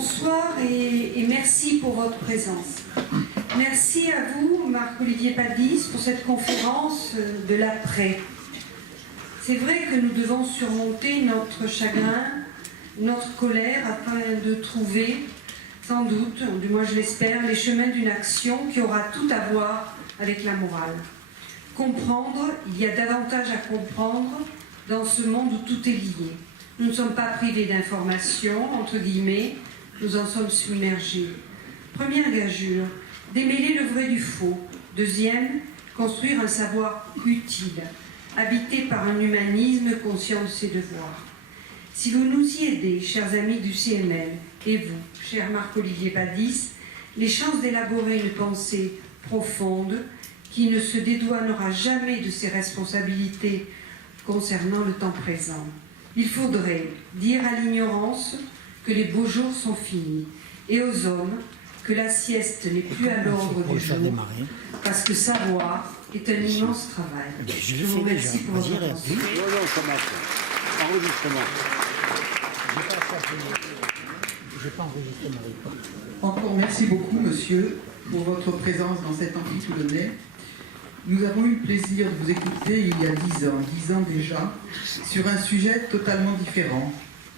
Bonsoir et merci pour votre présence. Merci à vous, Marc-Olivier Padis, pour cette conférence de l'après. C'est vrai que nous devons surmonter notre chagrin, notre colère, afin de trouver, sans doute, du moins je l'espère, les chemins d'une action qui aura tout à voir avec la morale. Comprendre, il y a davantage à comprendre dans ce monde où tout est lié. Nous ne sommes pas privés d'informations, entre guillemets, nous en sommes submergés. Première gageure, démêler le vrai du faux. Deuxième, construire un savoir utile, habité par un humanisme conscient de ses devoirs. Si vous nous y aidez, chers amis du CML, et vous, cher Marc-Olivier Padis, les chances d'élaborer une pensée profonde qui ne se dédouanera jamais de ses responsabilités concernant le temps présent. Il faudrait dire à l'ignorance que les beaux jours sont finis, et aux hommes que la sieste n'est plus à l'ordre du jour, parce que savoir est un immense travail. Je vous remercie pour votre attention. Encore merci beaucoup, monsieur, pour votre présence dans cet amphi toulonnais. Nous avons eu le plaisir de vous écouter il y a 10 ans déjà, sur un sujet totalement différent,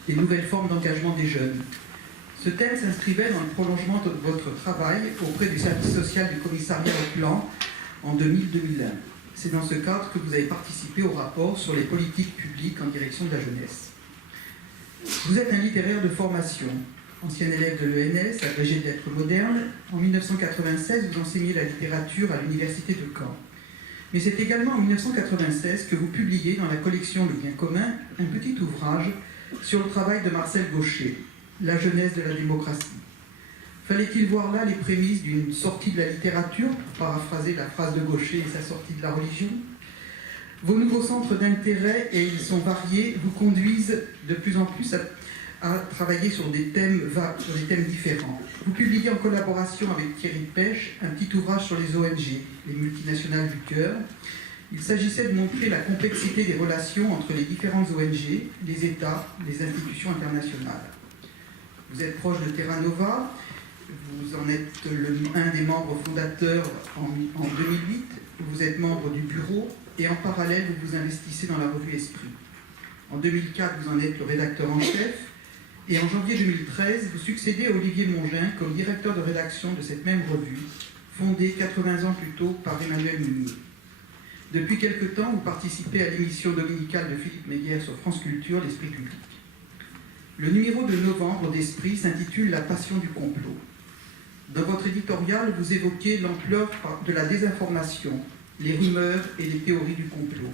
les nouvelles formes d'engagement des jeunes. Ce thème s'inscrivait dans le prolongement de votre travail auprès du service social du commissariat au plan en 2000-2001. C'est dans ce cadre que vous avez participé au rapport sur les politiques publiques en direction de la jeunesse. Vous êtes un littéraire de formation, ancien élève de l'ENS, agrégé de lettres modernes. En 1996, vous enseignez la littérature à l'université de Caen. Mais c'est également en 1996 que vous publiez dans la collection Le Bien commun un petit ouvrage sur le travail de Marcel Gauchet, La jeunesse de la démocratie. Fallait-il voir là les prémices d'une sortie de la littérature, pour paraphraser la phrase de Gauchet et sa sortie de la religion? Vos nouveaux centres d'intérêt, et ils sont variés, vous conduisent de plus en plus à travailler sur des thèmes différents. Vous publiez en collaboration avec Thierry Pêche un petit ouvrage sur les ONG, les multinationales du cœur. Il s'agissait de montrer la complexité des relations entre les différentes ONG, les États, les institutions internationales. Vous êtes proche de Terra Nova, vous en êtes un des membres fondateurs en 2008, vous êtes membre du bureau et en parallèle vous vous investissez dans la revue Esprit. En 2004, vous en êtes le rédacteur en chef et en janvier 2013, vous succédez à Olivier Mongin comme directeur de rédaction de cette même revue, fondée 80 ans plus tôt par Emmanuel Mounier. Depuis quelque temps, vous participez à l'émission dominicale de Philippe Meyer sur France Culture, l'Esprit public. Le numéro de novembre d'Esprit s'intitule « La passion du complot ». Dans votre éditorial, vous évoquez l'ampleur de la désinformation, les rumeurs et les théories du complot.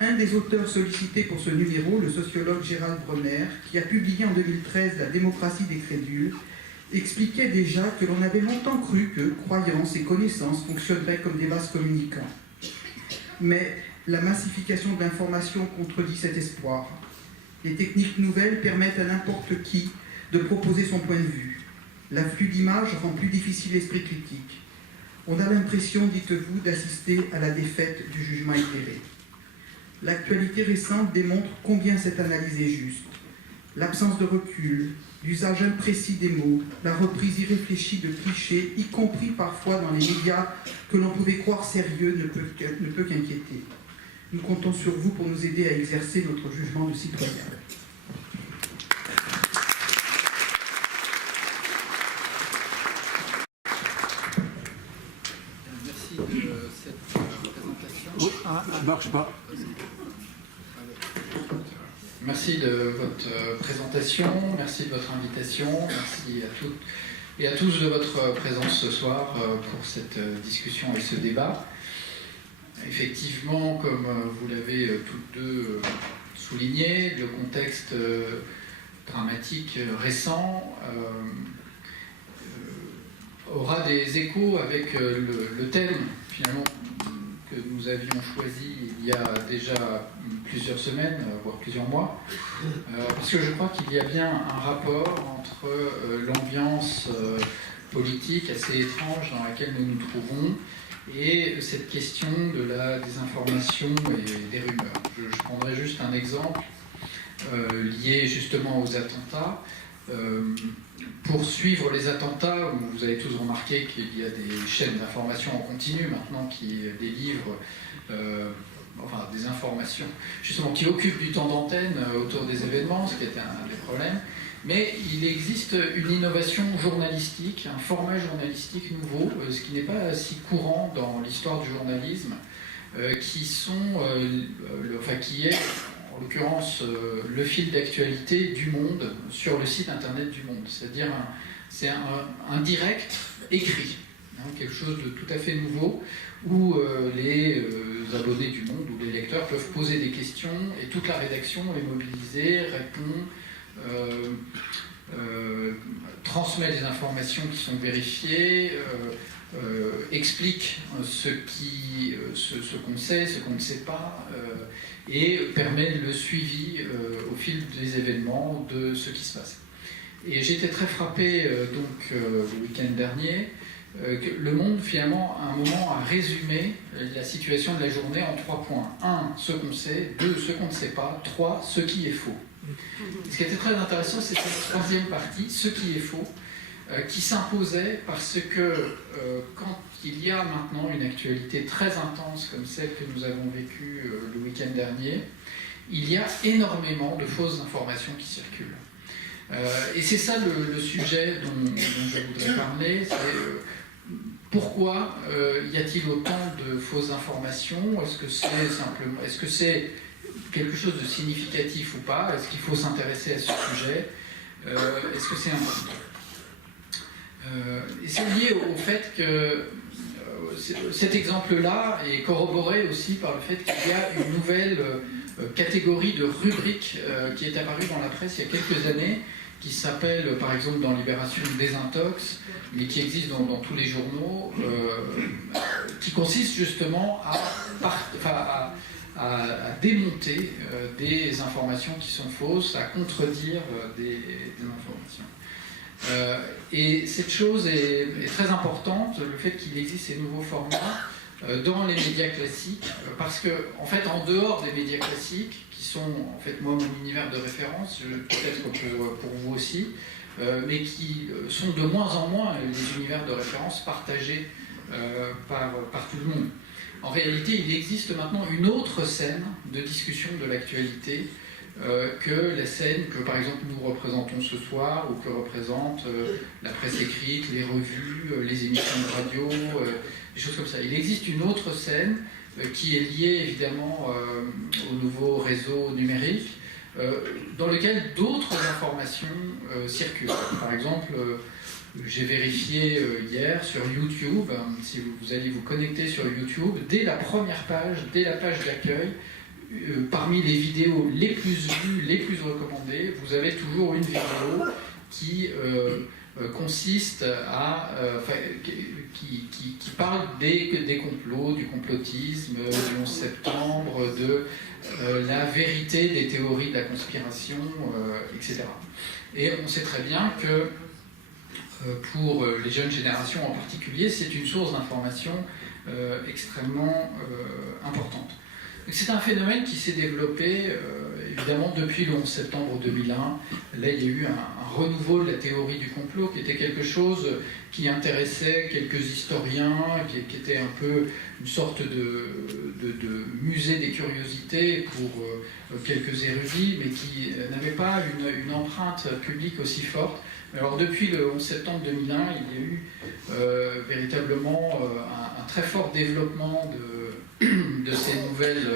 Un des auteurs sollicités pour ce numéro, le sociologue Gérald Bronner, qui a publié en 2013 La démocratie des crédules, expliquait déjà que l'on avait longtemps cru que croyances et connaissances fonctionneraient comme des vases communicants. Mais la massification de l'information contredit cet espoir. Les techniques nouvelles permettent à n'importe qui de proposer son point de vue. L'afflux d'images rend plus difficile l'esprit critique. On a l'impression, dites-vous, d'assister à la défaite du jugement éclairé. L'actualité récente démontre combien cette analyse est juste. L'absence de recul, l'usage imprécis des mots, la reprise irréfléchie de clichés, y compris parfois dans les médias que l'on pouvait croire sérieux, ne peut qu'inquiéter. Nous comptons sur vous pour nous aider à exercer notre jugement de citoyen. Merci de cette présentation. Oui, ça ne marche pas. Merci de votre présentation, merci de votre invitation, merci à toutes et à tous de votre présence ce soir pour cette discussion et ce débat. Effectivement, comme vous l'avez toutes deux souligné, le contexte dramatique récent aura des échos avec le thème finalement que nous avions choisi il y a déjà plusieurs semaines, voire plusieurs mois, parce que je crois qu'il y a bien un rapport entre l'ambiance politique assez étrange dans laquelle nous nous trouvons et cette question de la désinformation et des rumeurs. Je prendrai juste un exemple lié justement aux attentats. pour suivre les attentats, où vous avez tous remarqué qu'il y a des chaînes d'information en continu maintenant qui délivrent des informations justement qui occupent du temps d'antenne autour des événements, ce qui était un des problèmes. Mais il existe une innovation journalistique, un format journalistique nouveau, ce qui n'est pas si courant dans l'histoire du journalisme, qui est en l'occurrence le fil d'actualité du Monde sur le site internet du Monde. C'est-à-dire c'est un direct écrit, quelque chose de tout à fait nouveau, où les abonnés du Monde ou les lecteurs peuvent poser des questions et toute la rédaction est mobilisée, répond, transmet des informations qui sont vérifiées, explique ce qu'on sait, ce qu'on ne sait pas, et permet le suivi au fil des événements de ce qui se passe. Et j'étais très frappé le week-end dernier que Le Monde finalement à un moment a résumé la situation de la journée en 3 points. 1, ce qu'on sait, 2, ce qu'on ne sait pas, 3, ce qui est faux. Ce qui était très intéressant, c'est cette troisième partie, ce qui est faux, qui s'imposait parce que quand il y a maintenant une actualité très intense comme celle que nous avons vécue le week-end dernier, il y a énormément de fausses informations qui circulent. Et c'est ça le sujet dont je voudrais parler, c'est pourquoi y a-t-il autant de fausses informations? Est-ce que c'est quelque chose de significatif ou pas? Est-ce qu'il faut s'intéresser à ce sujet? Est-ce que c'est important? Et c'est lié au fait que cet exemple-là est corroboré aussi par le fait qu'il y a une nouvelle catégorie de rubrique qui est apparue dans la presse il y a quelques années, qui s'appelle par exemple dans Libération Désintox, mais qui existe dans tous les journaux, qui consiste justement à démonter des informations qui sont fausses, à contredire des informations. Et cette chose est très importante, le fait qu'il existe ces nouveaux formats dans les médias classiques, parce que en fait en dehors des médias classiques, qui sont en fait moi mon univers de référence, peut-être pour vous aussi, mais qui sont de moins en moins les univers de référence partagés par tout le monde. En réalité, il existe maintenant une autre scène de discussion de l'actualité que la scène que, par exemple, nous représentons ce soir, ou que représente la presse écrite, les revues, les émissions de radio, des choses comme ça. Il existe une autre scène qui est liée, évidemment, au nouveau réseau numérique, dans lequel d'autres informations circulent. Par exemple, j'ai vérifié hier sur YouTube, si vous allez vous connecter sur YouTube, dès la première page, dès la page d'accueil, parmi les vidéos les plus vues, les plus recommandées, vous avez toujours une vidéo qui consiste à... qui parle des complots, du complotisme, du 11 septembre, de la vérité des théories de la conspiration, etc. Et on sait très bien que pour les jeunes générations en particulier, c'est une source d'information extrêmement importante. C'est un phénomène qui s'est développé évidemment depuis le 11 septembre 2001. Là, il y a eu un renouveau de la théorie du complot qui était quelque chose qui intéressait quelques historiens, qui était un peu une sorte de musée des curiosités pour quelques érudits, mais qui n'avait pas une empreinte publique aussi forte. Alors depuis le 11 septembre 2001, il y a eu véritablement un très fort développement de ces nouvelles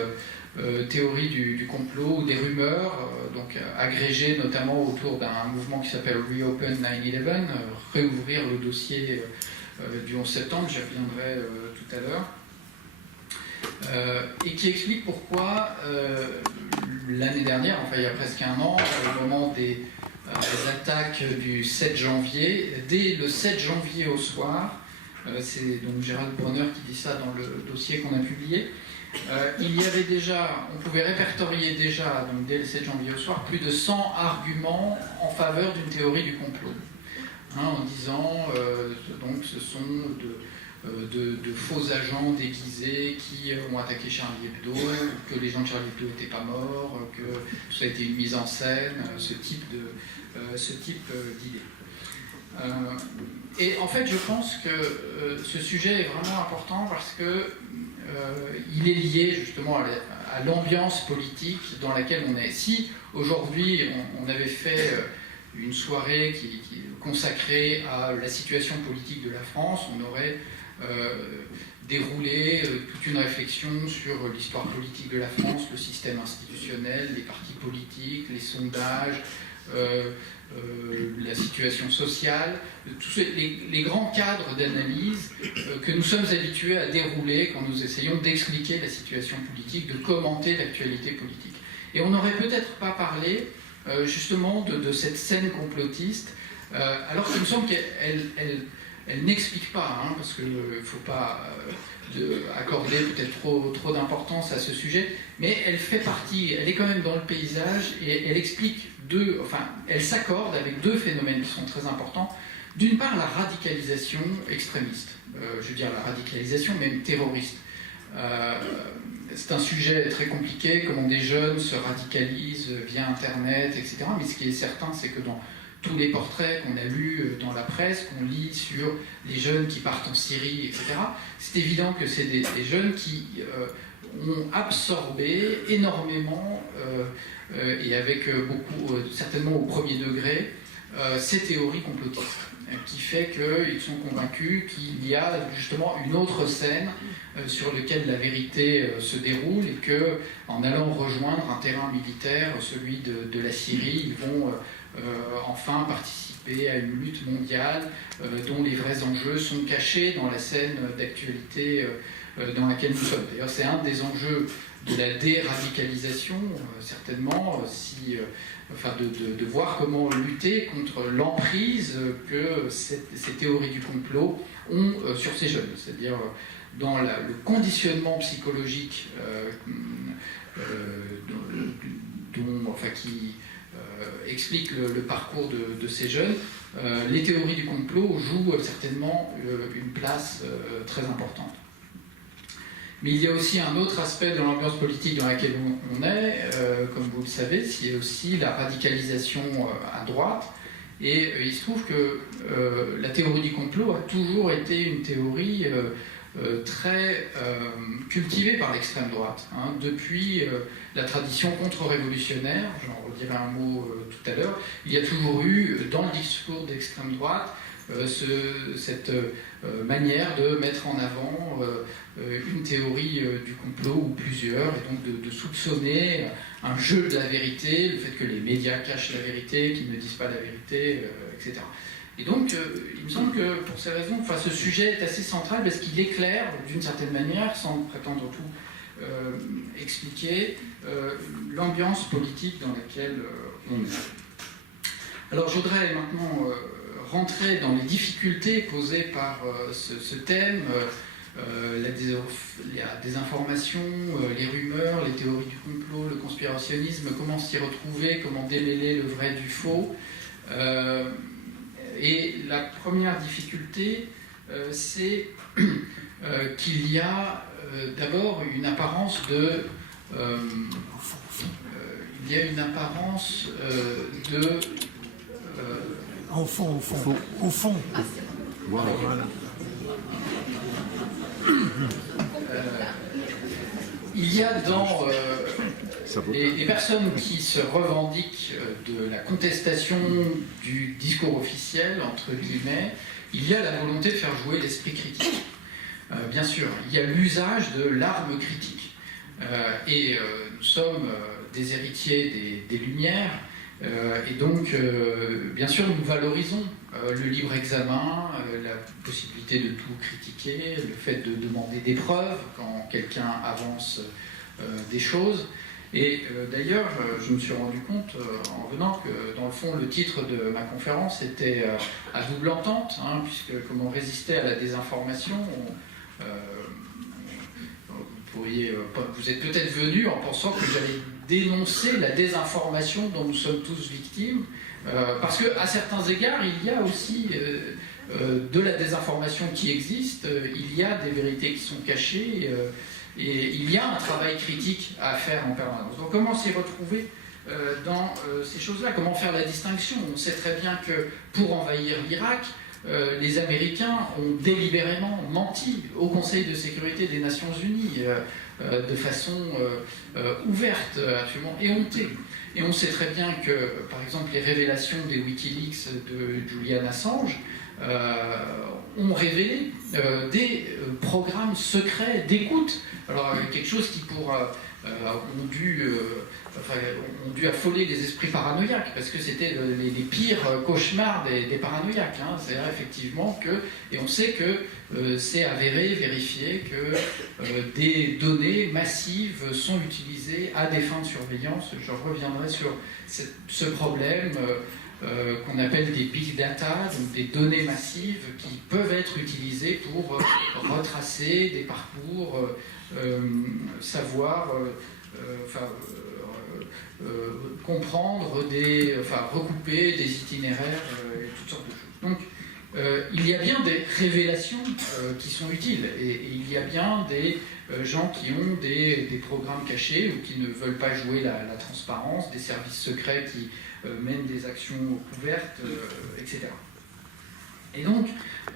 théories du complot ou des rumeurs, donc agrégées notamment autour d'un mouvement qui s'appelle Reopen 9/11, réouvrir le dossier du 11 septembre, j'y reviendrai tout à l'heure, et qui explique pourquoi l'année dernière, enfin il y a presque un an, au moment des attaques du 7 janvier, dès le 7 janvier au soir, c'est donc Gérald Bronner qui dit ça dans le dossier qu'on a publié, il y avait déjà, on pouvait répertorier déjà, donc dès le 7 janvier au soir, plus de 100 arguments en faveur d'une théorie du complot, en disant donc ce sont de faux agents déguisés qui ont attaqué Charlie Hebdo, que les gens de Charlie Hebdo n'étaient pas morts, que ça a été une mise en scène, ce type d'idées. Et en fait, je pense que ce sujet est vraiment important parce que il est lié justement à l'ambiance politique dans laquelle on est. Si aujourd'hui on avait fait une soirée qui est consacrée à la situation politique de la France, on aurait déroulé toute une réflexion sur l'histoire politique de la France, le système institutionnel, les partis politiques, les sondages, la situation sociale, tous les grands cadres d'analyse que nous sommes habitués à dérouler quand nous essayons d'expliquer la situation politique, de commenter l'actualité politique. Et on n'aurait peut-être pas parlé justement de cette scène complotiste, alors qu'il me semble qu'elle n'explique pas, hein, parce qu'il ne faut pas accorder peut-être trop d'importance à ce sujet, mais elle fait partie, elle est quand même dans le paysage et elle explique elle s'accorde avec deux phénomènes qui sont très importants. D'une part, la radicalisation extrémiste, je veux dire la radicalisation même terroriste. C'est un sujet très compliqué, comment des jeunes se radicalisent via Internet, etc. Mais ce qui est certain, c'est que dans tous les portraits qu'on a lus dans la presse, qu'on lit sur les jeunes qui partent en Syrie, etc., c'est évident que c'est des jeunes qui ont absorbé énormément, et avec beaucoup, certainement au premier degré, ces théories complotistes, qui fait qu'ils sont convaincus qu'il y a justement une autre scène sur laquelle la vérité se déroule et qu'en allant rejoindre un terrain militaire, celui de la Syrie, ils vont enfin participer à une lutte mondiale dont les vrais enjeux sont cachés dans la scène d'actualité dans laquelle nous sommes. D'ailleurs, c'est un des enjeux de la déradicalisation, certainement, de voir comment lutter contre l'emprise que ces théories du complot ont sur ces jeunes, c'est-à-dire dans le conditionnement psychologique qui explique le parcours de ces jeunes. Les théories du complot jouent certainement une place très importante. Mais il y a aussi un autre aspect de l'ambiance politique dans laquelle on est, comme vous le savez, c'est aussi la radicalisation à droite. Et il se trouve que la théorie du complot a toujours été une théorie très cultivée par l'extrême droite. Hein. Depuis la tradition contre-révolutionnaire, j'en redirai un mot tout à l'heure, il y a toujours eu dans le discours d'extrême droite cette manière de mettre en avant une théorie du complot ou plusieurs, et donc de soupçonner un jeu de la vérité, le fait que les médias cachent la vérité, qu'ils ne disent pas la vérité, etc. Et donc, il me semble que pour ces raisons, ce sujet est assez central parce qu'il éclaire, d'une certaine manière, sans prétendre tout expliquer, l'ambiance politique dans laquelle on est. Alors, je voudrais maintenant rentrer dans les difficultés posées par ce thème, la désinformation, les rumeurs, les théories du complot, le conspirationnisme, comment s'y retrouver, comment démêler le vrai du faux. Et la première difficulté, c'est qu'il y a d'abord une apparence de... il y a une apparence de... Au fond. Voilà. Il y a dans les personnes qui se revendiquent de la contestation du discours officiel, entre guillemets, il y a la volonté de faire jouer l'esprit critique. Bien sûr, il y a l'usage de l'arme critique. Et nous sommes des héritiers des Lumières, et donc, bien sûr, nous valorisons le libre examen, la possibilité de tout critiquer, le fait de demander des preuves quand quelqu'un avance des choses. Et d'ailleurs, je me suis rendu compte en venant que, dans le fond, le titre de ma conférence était à double entente, hein, puisque comme on résistait à la désinformation, vous êtes peut-être venu en pensant que j'allais dénoncer la désinformation dont nous sommes tous victimes, parce qu'à certains égards, il y a aussi de la désinformation qui existe, il y a des vérités qui sont cachées, et il y a un travail critique à faire en permanence. Donc comment s'y retrouver dans ces choses-là. Comment faire la distinction? On sait très bien que pour envahir l'Irak, les Américains ont délibérément menti au Conseil de sécurité des Nations Unies de façon ouverte, absolument éhontée. Et on sait très bien que, par exemple, les révélations des Wikileaks de Julian Assange ont révélé des programmes secrets d'écoute. Alors, quelque chose qui ont dû affoler les esprits paranoïaques, parce que c'était les pires cauchemars des paranoïaques. Hein. C'est-à-dire effectivement et on sait que c'est avéré, vérifié, que des données massives sont utilisées à des fins de surveillance. Je reviendrai sur ce problème qu'on appelle des big data, donc des données massives qui peuvent être utilisées pour retracer des parcours, savoir, comprendre, recouper des itinéraires et toutes sortes de choses. Donc, il y a bien des révélations qui sont utiles, et il y a bien des gens qui ont des programmes cachés ou qui ne veulent pas jouer la transparence, des services secrets qui mènent des actions couvertes, etc. Et donc,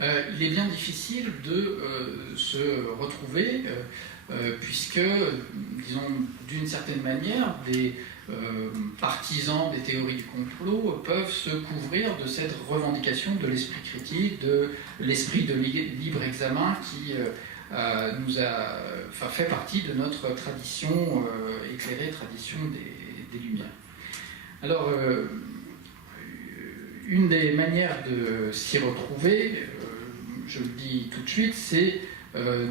il est bien difficile de se retrouver, puisque, disons, d'une certaine manière, des partisans des théories du complot peuvent se couvrir de cette revendication de l'esprit critique, de l'esprit de libre examen qui fait partie de notre tradition éclairée, tradition des Lumières. Alors, une des manières de s'y retrouver, je le dis tout de suite, c'est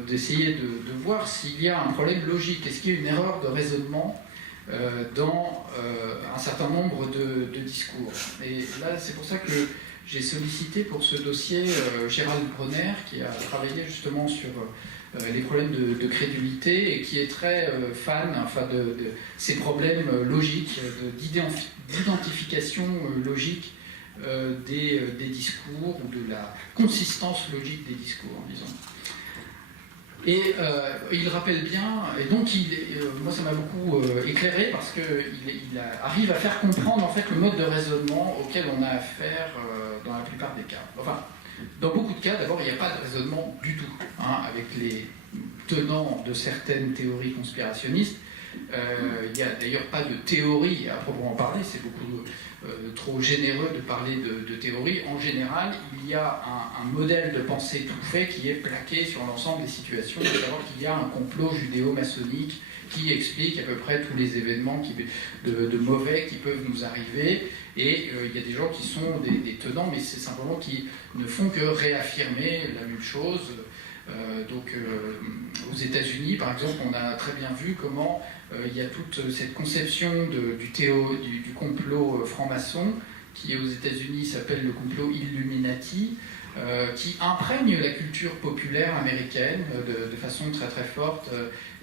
d'essayer de voir s'il y a un problème logique. Est-ce qu'il y a une erreur de raisonnement dans un certain nombre de discours? Et là, c'est pour ça que j'ai sollicité pour ce dossier Gérald Bronner, qui a travaillé justement sur les problèmes de crédulité et qui est très fan de ces problèmes logiques, d'identification logique des discours, ou de la consistance logique des discours, disons. Et il rappelle bien, et donc moi ça m'a beaucoup éclairé, parce qu'il arrive à faire comprendre en fait le mode de raisonnement auquel on a affaire dans la plupart des cas. Enfin, dans beaucoup de cas, d'abord, il n'y a pas de raisonnement du tout, hein, avec les tenants de certaines théories conspirationnistes. Il n'y a d'ailleurs pas de théorie à proprement parler, c'est beaucoup trop généreux de parler de théorie. En général, il y a un modèle de pensée tout fait qui est plaqué sur l'ensemble des situations, à savoir qu'il y a un complot judéo-maçonnique qui explique à peu près tous les événements de mauvais qui peuvent nous arriver, et il y a des gens qui sont des tenants, mais c'est simplement qui ne font que réaffirmer la même chose. Aux États-Unis, par exemple, on a très bien vu comment il y a toute cette conception du complot franc-maçon, qui aux États-Unis s'appelle le complot Illuminati, qui imprègne la culture populaire américaine de façon très très forte,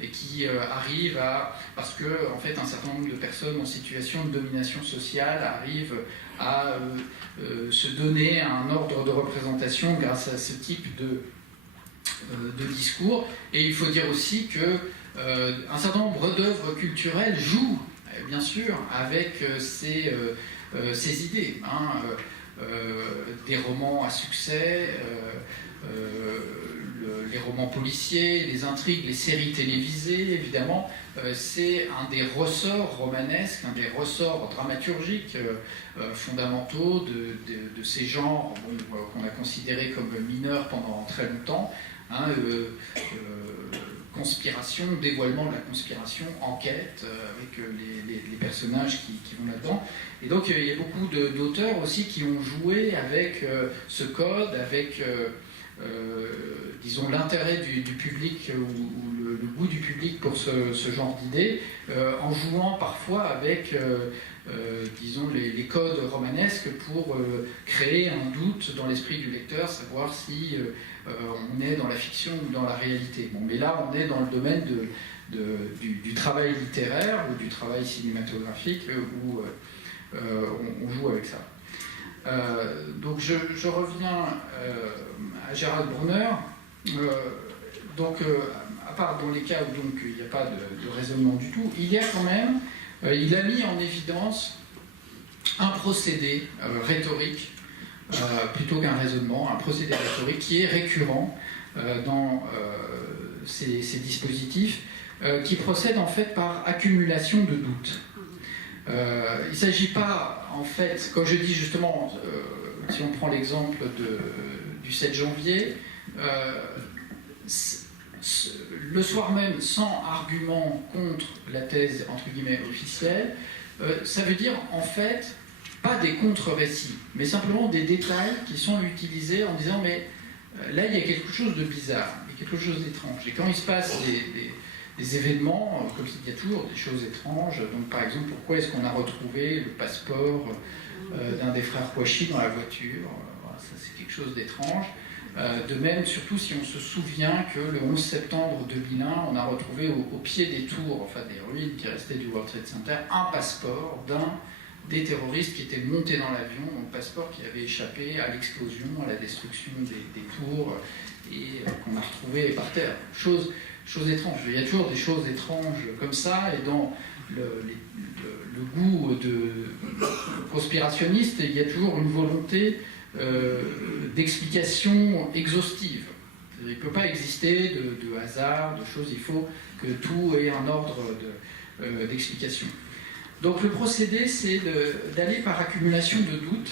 et qui arrive parce que en fait un certain nombre de personnes en situation de domination sociale arrivent à se donner un ordre de représentation grâce à ce type de discours. Et il faut dire aussi que un certain nombre d'œuvres culturelles jouent, bien sûr, avec ces idées. Hein, des romans à succès, les romans policiers, les intrigues, les séries télévisées, évidemment, c'est un des ressorts romanesques, un des ressorts dramaturgiques fondamentaux de ces genres qu'on a considérés comme mineurs pendant très longtemps. Hein, conspiration, dévoilement de la conspiration, enquête, avec les personnages qui vont là-dedans. Et donc il y a beaucoup d'auteurs aussi qui ont joué avec ce code, avec disons l'intérêt du public, ou le goût du public pour ce genre d'idées, en jouant parfois avec disons les codes romanesques pour créer un doute dans l'esprit du lecteur, savoir si on est dans la fiction ou dans la réalité. Bon, mais là on est dans le domaine du travail littéraire ou du travail cinématographique, où on joue avec ça. Donc je reviens à Gérald Bronner. À part dans les cas où donc il n'y a pas de raisonnement du tout, il y a quand même il a mis en évidence un procédé rhétorique, plutôt qu'un raisonnement, un procédé rhétorique qui est récurrent dans ces dispositifs, qui procède en fait par accumulation de doutes. Il ne s'agit pas, en fait, quand je dis justement, si on prend l'exemple du 7 janvier, le soir même, sans argument contre la thèse, entre guillemets, officielle, ça veut dire, en fait, pas des contre-récits, mais simplement des détails qui sont utilisés en disant, mais là, il y a quelque chose de bizarre, il y a quelque chose d'étrange. Et quand il se passe des événements, comme il y a toujours des choses étranges, donc par exemple, pourquoi est-ce qu'on a retrouvé le passeport d'un des frères Kouachi dans la voiture, voilà, ça c'est quelque chose d'étrange. De même, surtout si on se souvient que le 11 septembre 2001, on a retrouvé au pied des tours, enfin des ruines qui restaient du World Trade Center, un passeport des terroristes qui étaient montés dans l'avion, un passeport qui avait échappé à l'explosion, à la destruction des tours, et qu'on a retrouvé par terre. Chose étrange. Il y a toujours des choses étranges comme ça, et dans le goût conspirationniste, il y a toujours une volonté d'explication exhaustive. Il ne peut pas exister de hasard, de choses, il faut que tout ait un ordre d'explication. Donc le procédé, c'est d'aller par accumulation de doutes,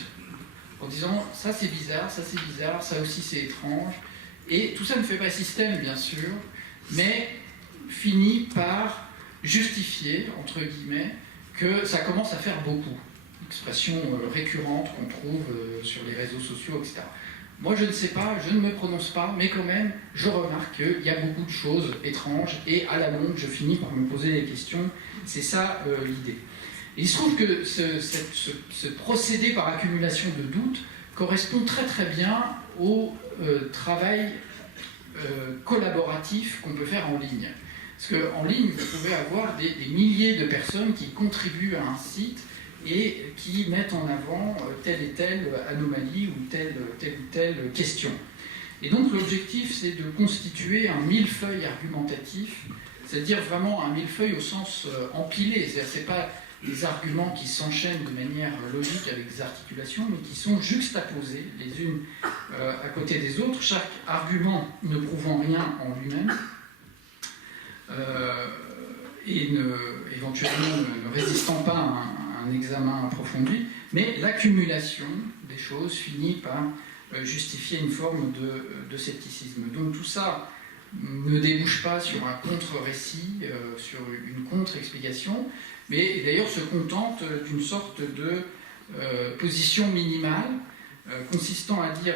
en disant ça c'est bizarre, ça aussi c'est étrange, et tout ça ne fait pas système bien sûr, mais finit par justifier, entre guillemets, que ça commence à faire beaucoup. Expression récurrente qu'on trouve sur les réseaux sociaux, etc. Moi, je ne sais pas, je ne me prononce pas, mais quand même, je remarque qu'il y a beaucoup de choses étranges, et à la longue, je finis par me poser des questions. C'est ça l'idée. Et il se trouve que ce procédé par accumulation de doutes correspond très très bien au travail collaboratif qu'on peut faire en ligne. Parce qu'en ligne, vous pouvez avoir des milliers de personnes qui contribuent à un site et qui mettent en avant telle et telle anomalie ou telle ou telle question. Et donc l'objectif, c'est de constituer un millefeuille argumentatif, c'est-à-dire vraiment un millefeuille au sens empilé, c'est-à-dire c'est pas des arguments qui s'enchaînent de manière logique avec des articulations, mais qui sont juxtaposés les unes à côté des autres, chaque argument ne prouvant rien en lui-même, et éventuellement ne résistant pas à un examen approfondi, mais l'accumulation des choses finit par justifier une forme de scepticisme. Donc tout ça ne débouche pas sur un contre-récit, sur une contre-explication, mais d'ailleurs se contente d'une sorte de position minimale, consistant à dire,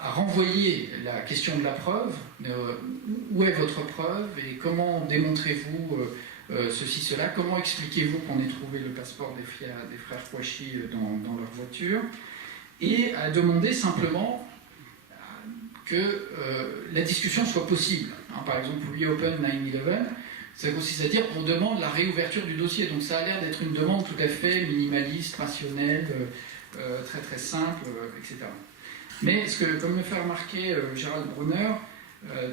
à renvoyer la question de la preuve, où est votre preuve et comment démontrez-vous ceci, cela, comment expliquez-vous qu'on ait trouvé le passeport des frères Kouachi dans leur voiture, et à demander simplement que la discussion soit possible. Par exemple, Reopen 9/11, ça consiste à dire qu'on demande la réouverture du dossier. Donc ça a l'air d'être une demande tout à fait minimaliste, rationnelle, très très simple, etc. Mais comme le fait remarquer Gérald Brunner,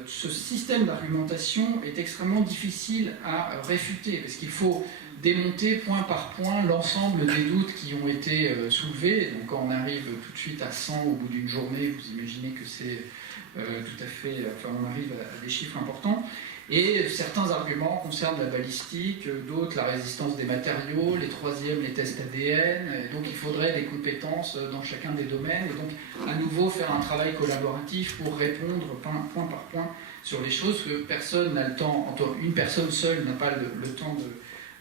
ce système d'argumentation est extrêmement difficile à réfuter, parce qu'il faut démonter point par point l'ensemble des doutes qui ont été soulevés. Donc quand on arrive tout de suite à 100 au bout d'une journée, vous imaginez que c'est tout à fait... Enfin, on arrive à des chiffres importants. Et certains arguments concernent la balistique, d'autres la résistance des matériaux, les troisièmes les tests ADN, et donc il faudrait des compétences dans chacun des domaines, et donc à nouveau faire un travail collaboratif pour répondre point par point sur les choses que personne n'a le temps, une personne seule n'a pas le temps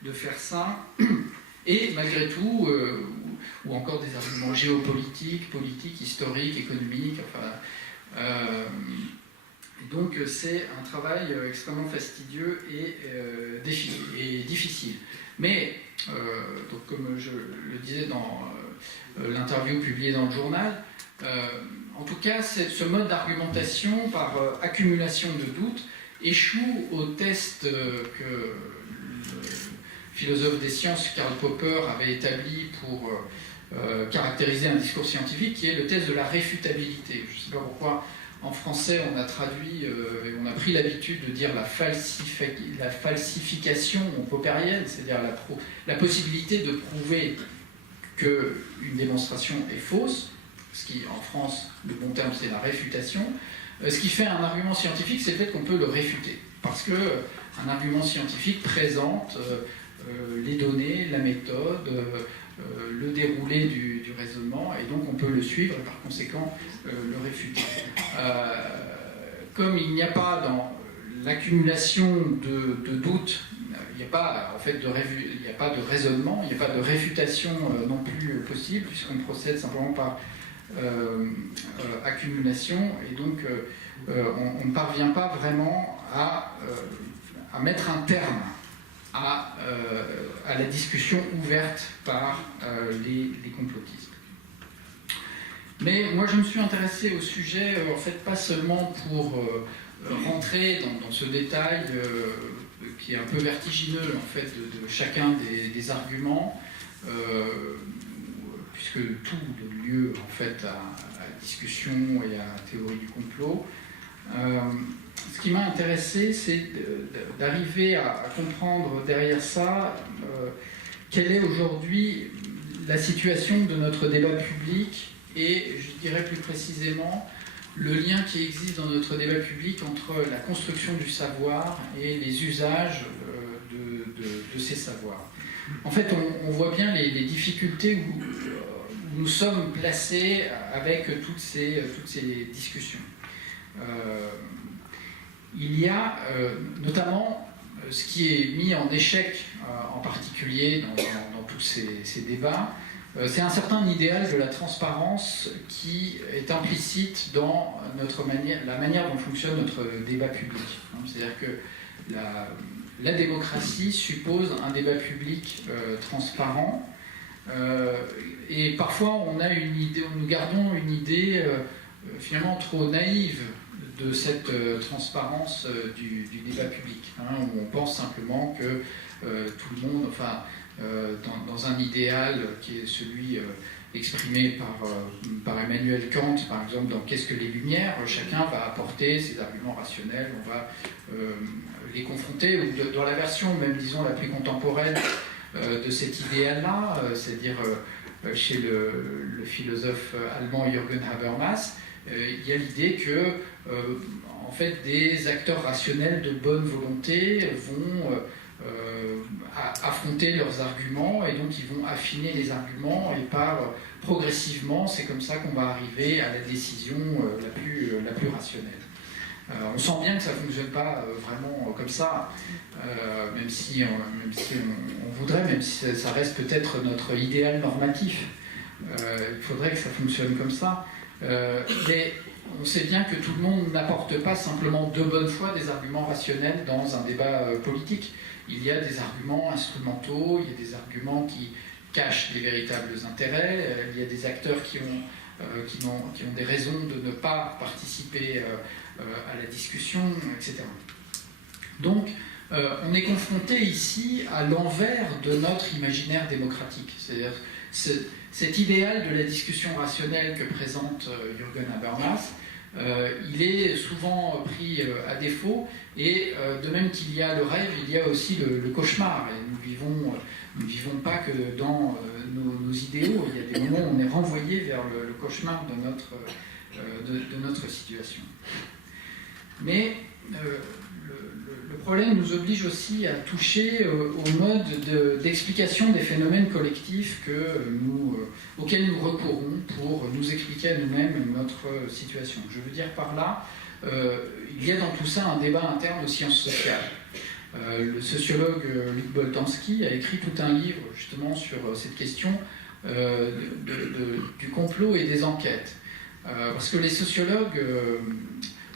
de faire ça, et malgré tout, ou encore des arguments géopolitiques, politiques, historiques, économiques, enfin... Et donc c'est un travail extrêmement fastidieux et difficile. Mais, donc, comme je le disais dans l'interview publiée dans le journal, en tout cas ce mode d'argumentation par accumulation de doutes échoue au test que le philosophe des sciences Karl Popper avait établi pour caractériser un discours scientifique, qui est le test de la réfutabilité. Je ne sais pas pourquoi En français, on a traduit, on a pris l'habitude de dire la falsification popérienne, c'est-à-dire la possibilité de prouver qu'une démonstration est fausse, ce qui, en France, le bon terme, c'est la réfutation. Ce qui fait un argument scientifique, c'est le fait qu'on peut le réfuter. Parce qu'un argument scientifique présente les données, la méthode, le déroulé du raisonnement, et donc on peut le suivre et par conséquent le réfuter. Comme il n'y a pas dans l'accumulation de doutes, il n'y a pas en fait il n'y a pas de raisonnement, il n'y a pas de réfutation non plus possible, puisqu'on procède simplement par accumulation, et donc on ne parvient pas vraiment à mettre un terme à la discussion ouverte par les complotistes. Mais moi je me suis intéressé au sujet, en fait, pas seulement pour rentrer dans ce détail qui est un peu vertigineux en fait, de chacun des arguments, puisque tout donne lieu en fait à discussion et à théorie du complot. Ce qui m'a intéressé, c'est d'arriver à comprendre derrière ça quelle est aujourd'hui la situation de notre débat public et, je dirais plus précisément, le lien qui existe dans notre débat public entre la construction du savoir et les usages de ces savoirs. En fait, on voit bien les difficultés où nous sommes placés avec toutes ces discussions. Il y a notamment ce qui est mis en échec, en particulier dans tous ces débats, c'est un certain idéal de la transparence qui est implicite dans la manière dont fonctionne notre débat public. C'est-à-dire que la démocratie suppose un débat public transparent, et parfois nous gardons une idée finalement trop naïve de cette transparence du débat public, où on pense simplement que tout le monde, dans un idéal qui est celui exprimé par Emmanuel Kant, par exemple, dans Qu'est-ce que les Lumières, chacun va apporter ses arguments rationnels, on va les confronter, ou dans la version, même disons, la plus contemporaine de cet idéal-là, c'est-à-dire chez le philosophe allemand Jürgen Habermas, il y a l'idée que en fait, des acteurs rationnels de bonne volonté vont affronter leurs arguments, et donc ils vont affiner les arguments, et progressivement, c'est comme ça qu'on va arriver à la décision la plus rationnelle. On sent bien que ça ne fonctionne pas vraiment comme ça, même si on voudrait, même si ça reste peut-être notre idéal normatif. Il faudrait que ça fonctionne comme ça. Mais on sait bien que tout le monde n'apporte pas simplement de bonne foi des arguments rationnels dans un débat politique. Il y a des arguments instrumentaux, il y a des arguments qui cachent des véritables intérêts, il y a des acteurs qui ont des raisons de ne pas participer à la discussion, etc. Donc, on est confronté ici à l'envers de notre imaginaire démocratique. C'est-à-dire cet idéal de la discussion rationnelle que présente Jürgen Habermas, il est souvent pris à défaut, et de même qu'il y a le rêve, il y a aussi le cauchemar. Et nous vivons pas que dans nos idéaux, il y a des moments où on est renvoyé vers le cauchemar de notre situation. Mais le problème nous oblige aussi à toucher au mode d'explication des phénomènes collectifs auxquels nous recourons pour nous expliquer à nous-mêmes notre situation. Je veux dire par là, il y a dans tout ça un débat interne aux sciences sociales. Le sociologue Luc Boltanski a écrit tout un livre justement sur cette question du complot et des enquêtes. Parce que les sociologues,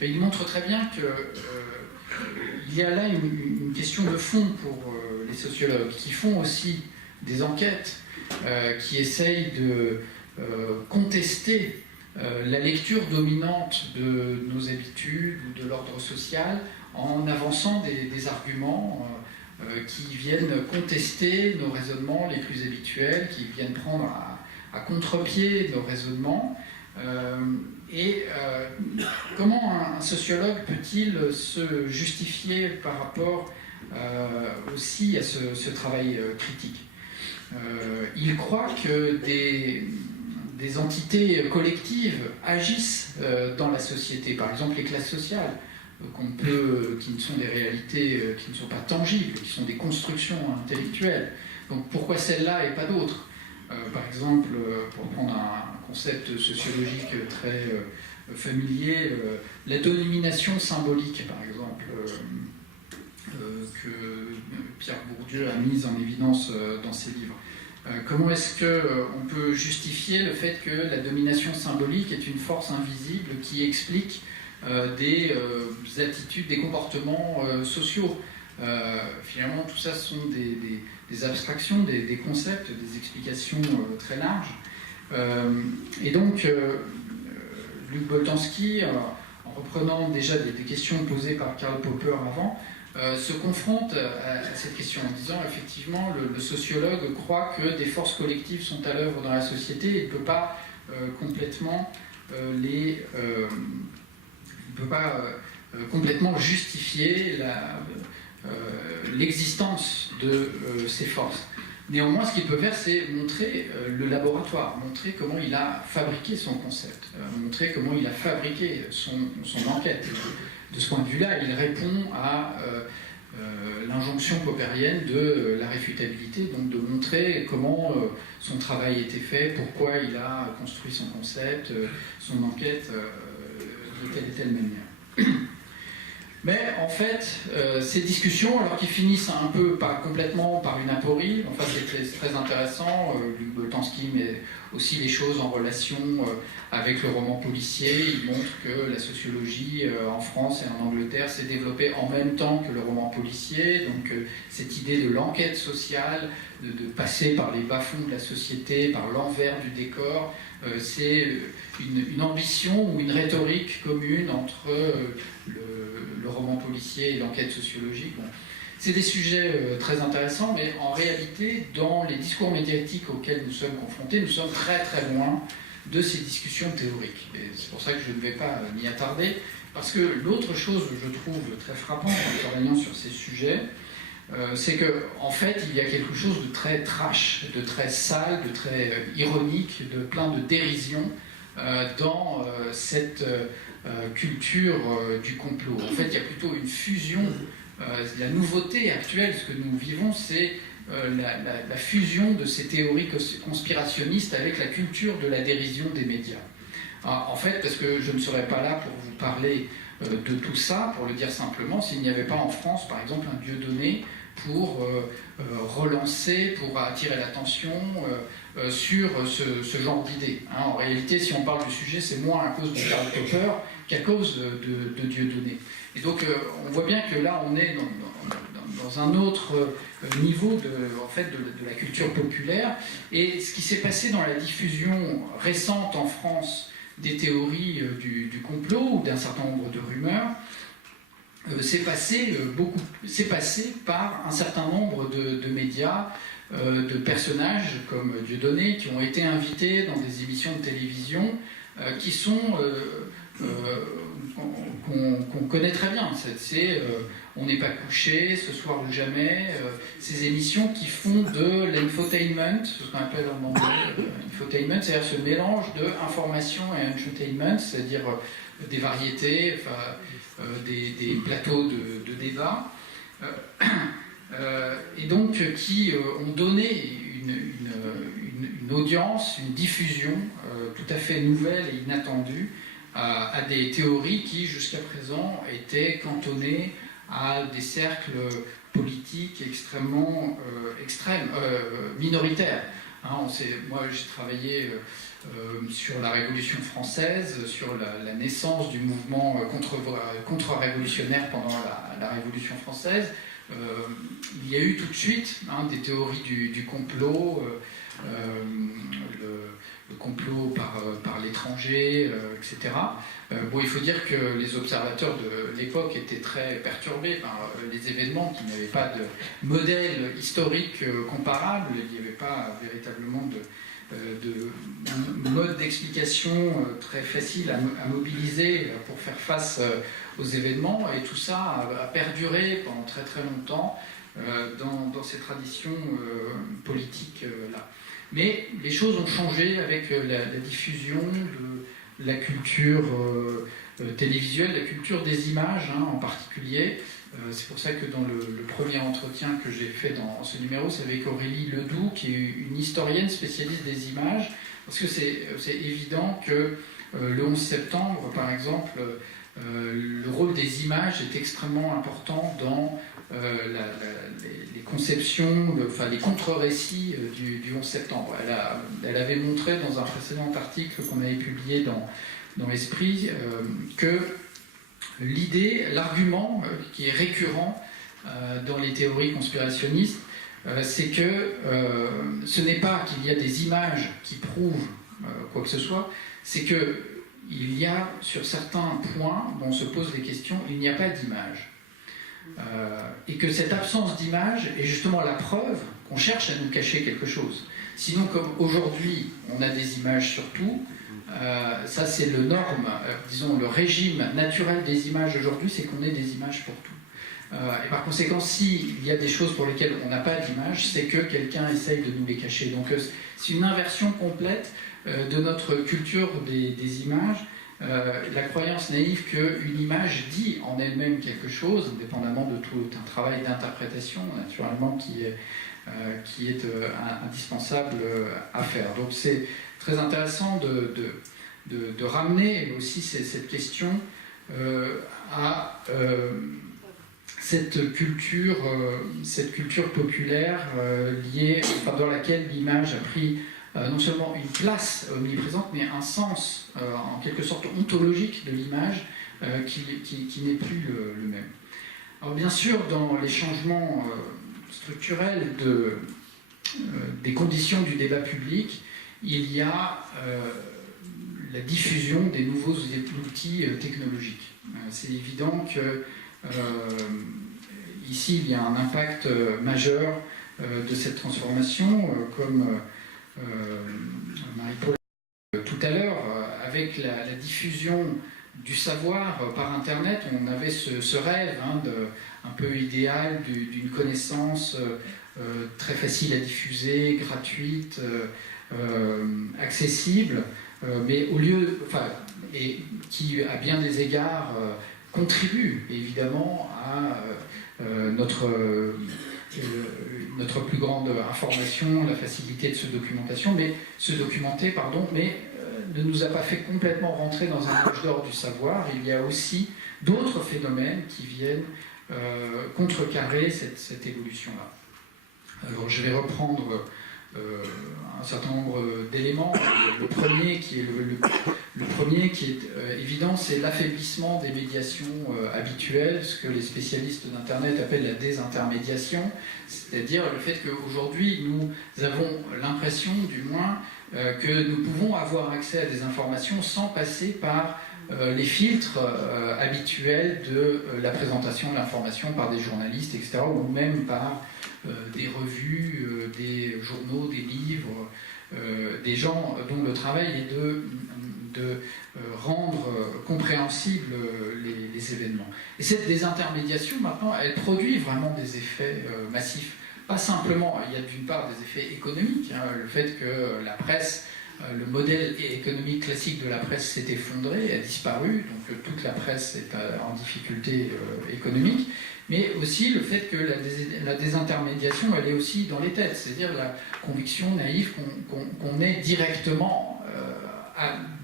ils montrent très bien qu'il y a là une question de fond pour les sociologues, qui font aussi des enquêtes, qui essayent de contester la lecture dominante de nos habitudes ou de l'ordre social en avançant des arguments qui viennent contester nos raisonnements les plus habituels, qui viennent prendre à contre-pied nos raisonnements, Comment un sociologue peut-il se justifier par rapport aussi à ce travail critique? Il croit que des entités collectives agissent dans la société, par exemple les classes sociales, qui ne sont des réalités qui ne sont pas tangibles, qui sont des constructions intellectuelles. Donc pourquoi celle-là et pas d'autres? Par exemple, pour prendre un concept sociologique très familier, la domination symbolique, par exemple, que Pierre Bourdieu a mise en évidence dans ses livres. Comment est-ce qu'on peut justifier le fait que la domination symbolique est une force invisible qui explique des attitudes, des comportements sociaux? Finalement, tout ça sont des abstractions, des concepts, des explications très larges. Et donc, Luc Boltanski, en reprenant déjà des questions posées par Karl Popper avant, se confronte à cette question en disant effectivement le sociologue croit que des forces collectives sont à l'œuvre dans la société et ne peut pas complètement complètement justifier l'existence de ces forces. Néanmoins, ce qu'il peut faire, c'est montrer le laboratoire, montrer comment il a fabriqué son concept, montrer comment il a fabriqué son enquête. De ce point de vue-là, il répond à l'injonction popperienne de la réfutabilité, donc de montrer comment son travail était fait, pourquoi il a construit son concept, son enquête de telle et telle manière. Mais en fait, ces discussions, alors qu'ils finissent un peu, pas complètement, par une aporie, enfin c'est très intéressant, Luc Boltanski met aussi les choses en relation avec le roman policier. Il montre que la sociologie en France et en Angleterre s'est développée en même temps que le roman policier, donc cette idée de l'enquête sociale, de passer par les bas-fonds de la société, par l'envers du décor, c'est une ambition ou une rhétorique commune entre le roman policier et l'enquête sociologique. Bon. C'est des sujets très intéressants, mais en réalité, dans les discours médiatiques auxquels nous sommes confrontés, nous sommes très très loin de ces discussions théoriques. Et c'est pour ça que je ne vais pas m'y attarder, parce que l'autre chose que je trouve très frappante en travaillant sur ces sujets, c'est qu'en fait, il y a quelque chose de très trash, de très sale, de très ironique, de plein de dérision dans cette culture du complot. En fait, il y a plutôt une fusion. La nouveauté actuelle, ce que nous vivons, c'est la fusion de ces théories conspirationnistes avec la culture de la dérision des médias. En fait, parce que je ne serais pas là pour vous parler de tout ça, pour le dire simplement, s'il n'y avait pas en France, par exemple, un Dieudonné pour relancer, pour attirer l'attention sur ce genre d'idées. En réalité, si on parle du sujet, c'est moins à cause de Karl Popper qu'à cause de Dieudonné. Et donc, on voit bien que là, on est dans un autre niveau de la culture populaire. Et ce qui s'est passé dans la diffusion récente en France des théories du complot ou d'un certain nombre de rumeurs, c'est passé par un certain nombre de médias, de personnages comme Dieudonné, qui ont été invités dans des émissions de télévision qui sont qu'on connaît très bien. C'est On n'est pas couché, Ce soir ou jamais, ces émissions qui font de l'infotainment, ce qu'on appelle en anglais infotainment, c'est-à-dire ce mélange de information et entertainment, c'est-à-dire des variétés, des plateaux de débat, et donc qui ont donné une audience, une diffusion tout à fait nouvelle et inattendue à des théories qui, jusqu'à présent, étaient cantonnées à des cercles politiques extrêmement minoritaires. Moi, j'ai travaillé sur la Révolution française, sur la naissance du mouvement contre-révolutionnaire pendant la Révolution française. Il y a eu tout de suite des théories du complot, le complot par l'étranger, etc. Il faut dire que les observateurs de l'époque étaient très perturbés par les événements, qui n'avaient pas de modèle historique comparable, il n'y avait pas véritablement mode d'explication très facile à mobiliser pour faire face aux événements, et tout ça a perduré pendant très très longtemps dans ces traditions politiques-là. Mais les choses ont changé avec la diffusion de la culture télévisuelle, la culture des images en particulier. C'est pour ça que dans le premier entretien que j'ai fait dans ce numéro, c'est avec Aurélie Ledoux, qui est une historienne spécialiste des images, parce que c'est évident que le 11 septembre, par exemple, le rôle des images est extrêmement important dans les conceptions, les contre-récits du 11 septembre. Elle avait montré dans un précédent article qu'on avait publié dans Esprit que l'idée, l'argument qui est récurrent dans les théories conspirationnistes, c'est que ce n'est pas qu'il y a des images qui prouvent quoi que ce soit, c'est qu'il y a sur certains points dont on se pose des questions, il n'y a pas d'image. Et que cette absence d'image est justement la preuve qu'on cherche à nous cacher quelque chose. Sinon, comme aujourd'hui, on a des images sur tout, ça c'est le norme, disons le régime naturel des images aujourd'hui, c'est qu'on ait des images pour tout. Et par conséquent, s'il y a des choses pour lesquelles on n'a pas d'image, c'est que quelqu'un essaye de nous les cacher. Donc c'est une inversion complète de notre culture des images. La croyance naïve qu'une image dit en elle-même quelque chose, indépendamment de tout un travail d'interprétation, naturellement, qui est indispensable à faire. Donc c'est très intéressant de ramener aussi cette question à cette culture populaire liée, dans laquelle l'image a pris non seulement une place omniprésente, mais un sens en quelque sorte ontologique de l'image qui n'est plus le même. Alors bien sûr, dans les changements structurels des conditions du débat public, il y a la diffusion des nouveaux outils technologiques. C'est évident que ici, il y a un impact majeur de cette transformation, comme Marie-Paul tout à l'heure, avec la diffusion du savoir par Internet, on avait ce rêve un peu idéal d'une connaissance très facile à diffuser, gratuite, accessible, mais et qui à bien des égards contribue évidemment à notre plus grande information, la facilité de se documenter, mais ne nous a pas fait complètement rentrer dans un âge d'or du savoir. Il y a aussi d'autres phénomènes qui viennent contrecarrer cette évolution-là. Alors je vais reprendre un certain nombre d'éléments. Le premier qui est évident, c'est l'affaiblissement des médiations habituelles, ce que les spécialistes d'Internet appellent la désintermédiation, c'est-à-dire le fait qu'aujourd'hui nous avons l'impression, du moins, que nous pouvons avoir accès à des informations sans passer par les filtres habituels de la présentation de l'information par des journalistes, etc., ou même par des revues, des journaux, des livres, des gens dont le travail est de rendre compréhensibles les événements. Et cette désintermédiation, maintenant, elle produit vraiment des effets massifs. Pas simplement, il y a d'une part des effets économiques, le fait que la presse, le modèle économique classique de la presse s'est effondré, a disparu, donc toute la presse est en difficulté économique, mais aussi le fait que la désintermédiation, elle est aussi dans les têtes, c'est-à-dire la conviction naïve qu'on est directement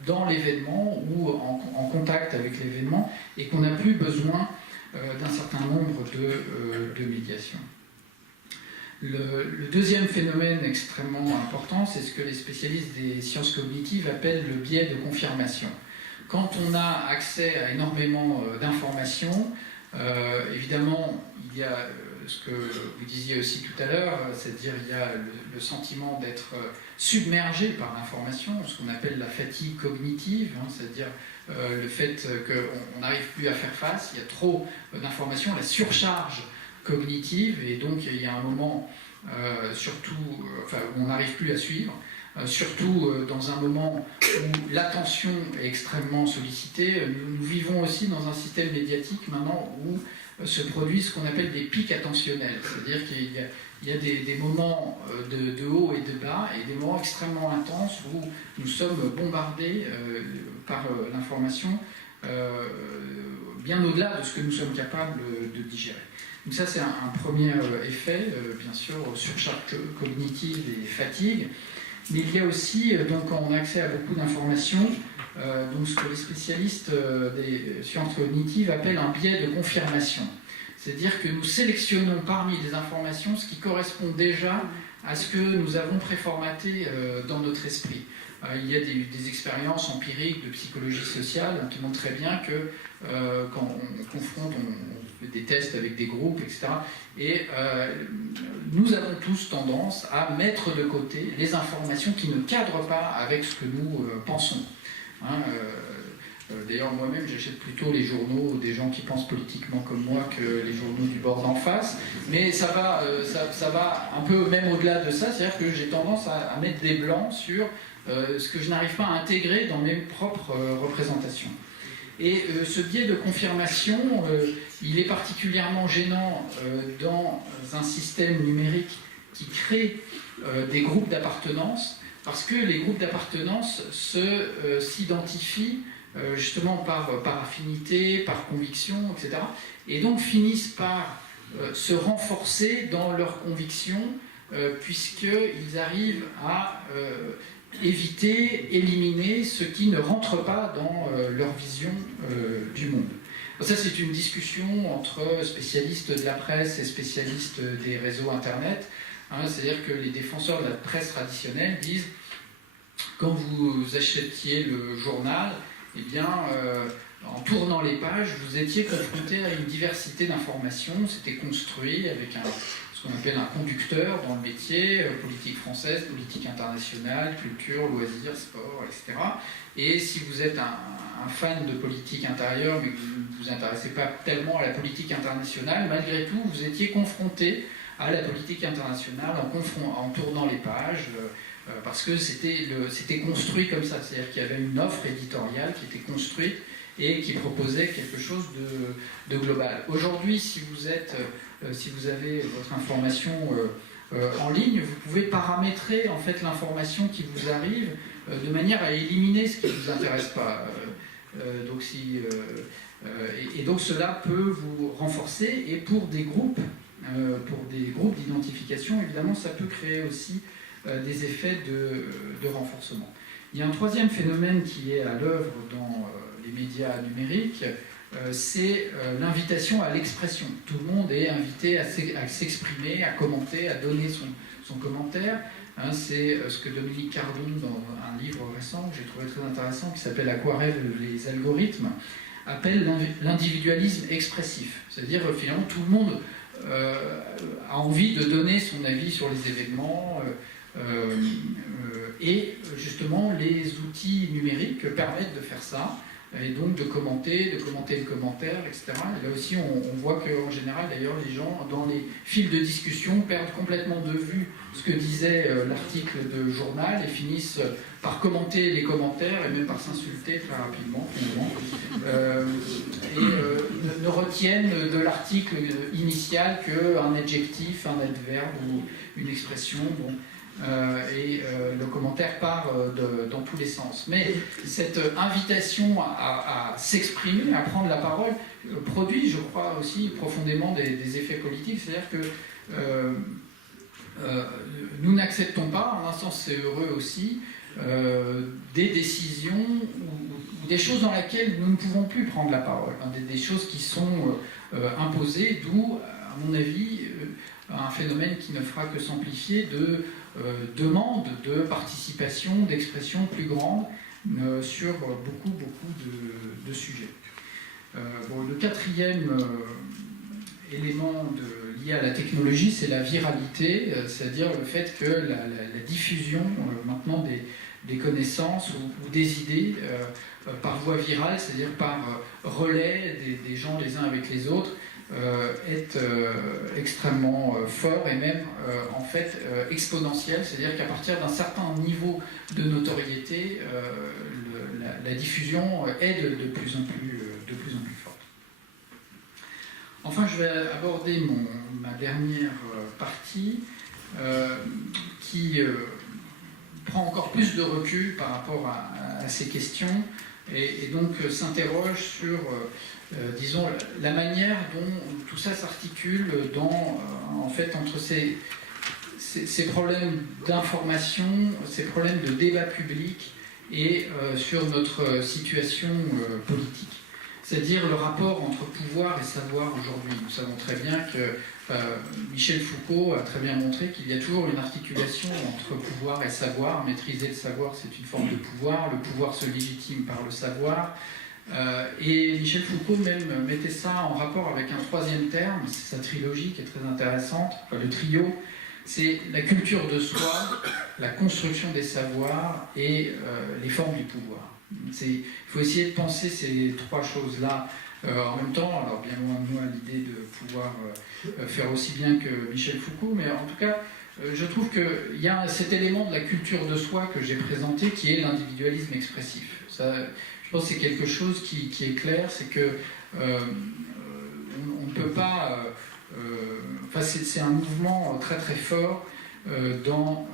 dans l'événement ou en contact avec l'événement et qu'on n'a plus besoin d'un certain nombre de médiations. Le deuxième phénomène extrêmement important, c'est ce que les spécialistes des sciences cognitives appellent le biais de confirmation. Quand on a accès à énormément d'informations, évidemment, il y a ce que vous disiez aussi tout à l'heure, c'est-à-dire il y a le sentiment d'être submergé par l'information, ce qu'on appelle la fatigue cognitive, c'est-à-dire le fait qu'on n'arrive plus à faire face, il y a trop d'informations, la surcharge cognitive, et donc il y a un moment où on n'arrive plus à suivre. surtout dans un moment où l'attention est extrêmement sollicitée. Nous vivons aussi dans un système médiatique maintenant où se produisent ce qu'on appelle des pics attentionnels, c'est-à-dire qu'il y a des moments de haut et de bas et des moments extrêmement intenses où nous sommes bombardés par l'information bien au-delà de ce que nous sommes capables de digérer. Donc ça, c'est un premier effet, bien sûr, surcharge cognitive et fatigue. Mais il y a aussi, donc, quand on a accès à beaucoup d'informations, donc ce que les spécialistes des sciences cognitives appellent un biais de confirmation. C'est-à-dire que nous sélectionnons parmi les informations ce qui correspond déjà à ce que nous avons préformaté dans notre esprit. Il y a des expériences empiriques de psychologie sociale qui montrent très bien que quand on confronte, on fait des tests avec des groupes, etc. Et nous avons tous tendance à mettre de côté les informations qui ne cadrent pas avec ce que nous pensons. D'ailleurs, moi-même, j'achète plutôt les journaux des gens qui pensent politiquement comme moi que les journaux du bord d'en face. Mais ça va un peu même au-delà de ça, c'est-à-dire que j'ai tendance à mettre des blancs sur ce que je n'arrive pas à intégrer dans mes propres représentations. Et ce biais de confirmation, il est particulièrement gênant dans un système numérique qui crée des groupes d'appartenance, parce que les groupes d'appartenance s'identifient justement par affinité, par conviction, etc. Et donc finissent par se renforcer dans leurs convictions, puisqu'ils arrivent à éviter, éliminer ce qui ne rentre pas dans leur vision du monde. Ça, c'est une discussion entre spécialistes de la presse et spécialistes des réseaux Internet. C'est-à-dire que les défenseurs de la presse traditionnelle disent, quand vous achetiez le journal, eh bien, en tournant les pages, vous étiez confronté à une diversité d'informations. C'était construit avec ce qu'on appelle un conducteur dans le métier, politique française, politique internationale, culture, loisirs, sport, etc. Et si vous êtes un fan de politique intérieure, mais que vous ne vous intéressez pas tellement à la politique internationale, malgré tout, vous étiez confronté à la politique internationale en tournant les pages, parce que c'était construit comme ça, c'est-à-dire qu'il y avait une offre éditoriale qui était construite et qui proposait quelque chose de global. Aujourd'hui, si vous avez votre information en ligne, vous pouvez paramétrer en fait l'information qui vous arrive de manière à éliminer ce qui ne vous intéresse pas. Donc cela peut vous renforcer, et pour des groupes d'identification, évidemment, ça peut créer aussi des effets de renforcement. Il y a un troisième phénomène qui est à l'œuvre dans les médias numériques, c'est l'invitation à l'expression. Tout le monde est invité à s'exprimer, à commenter, à donner son commentaire. C'est ce que Dominique Cardon, dans un livre récent que j'ai trouvé très intéressant, qui s'appelle « À quoi rêvent les algorithmes », appelle l'individualisme expressif. C'est-à-dire, finalement, tout le monde a envie de donner son avis sur les événements, et justement les outils numériques permettent de faire ça, et donc de commenter le commentaire, etc. Et là aussi on voit qu'en général d'ailleurs les gens dans les fils de discussion perdent complètement de vue ce que disait l'article de journal et finissent par commenter les commentaires et même par s'insulter très rapidement finalement, et ne retiennent de l'article initial qu'un adjectif, un adverbe ou une expression. Bon. Et le commentaire part dans tous les sens. Mais cette invitation à s'exprimer, à prendre la parole, produit, je crois, aussi profondément des effets politiques. C'est-à-dire que nous n'acceptons pas, en un sens c'est heureux aussi, des décisions ou des choses dans lesquelles nous ne pouvons plus prendre la parole, des choses qui sont imposées, d'où, à mon avis, un phénomène qui ne fera que s'amplifier de demande de participation, d'expression plus grande sur beaucoup de sujets. Le quatrième élément lié à la technologie, c'est la viralité, c'est-à-dire le fait que la diffusion maintenant des connaissances ou des idées par voie virale, c'est-à-dire par relais des gens les uns avec les autres, est extrêmement fort et même en fait exponentiel, c'est-à-dire qu'à partir d'un certain niveau de notoriété, la diffusion est de plus en plus forte. Enfin, je vais aborder ma dernière partie qui prend encore plus de recul par rapport à ces questions et donc s'interroge sur disons, la manière dont tout ça s'articule en fait, entre ces problèmes d'information, ces problèmes de débat public et sur notre situation politique. C'est-à-dire le rapport entre pouvoir et savoir aujourd'hui. Nous savons très bien que Michel Foucault a très bien montré qu'il y a toujours une articulation entre pouvoir et savoir. Maîtriser le savoir, c'est une forme de pouvoir. Le pouvoir se légitime par le savoir. Et Michel Foucault même mettait ça en rapport avec un troisième terme, c'est sa trilogie qui est très intéressante, le trio, c'est la culture de soi, la construction des savoirs et les formes du pouvoir. Il faut essayer de penser ces trois choses-là en même temps, alors bien loin de moi l'idée de pouvoir faire aussi bien que Michel Foucault, mais en tout cas, je trouve qu'il y a cet élément de la culture de soi que j'ai présenté qui est l'individualisme expressif. Ça, je pense que c'est quelque chose qui est clair, c'est que on ne peut pas... Enfin, c'est un mouvement très très fort dans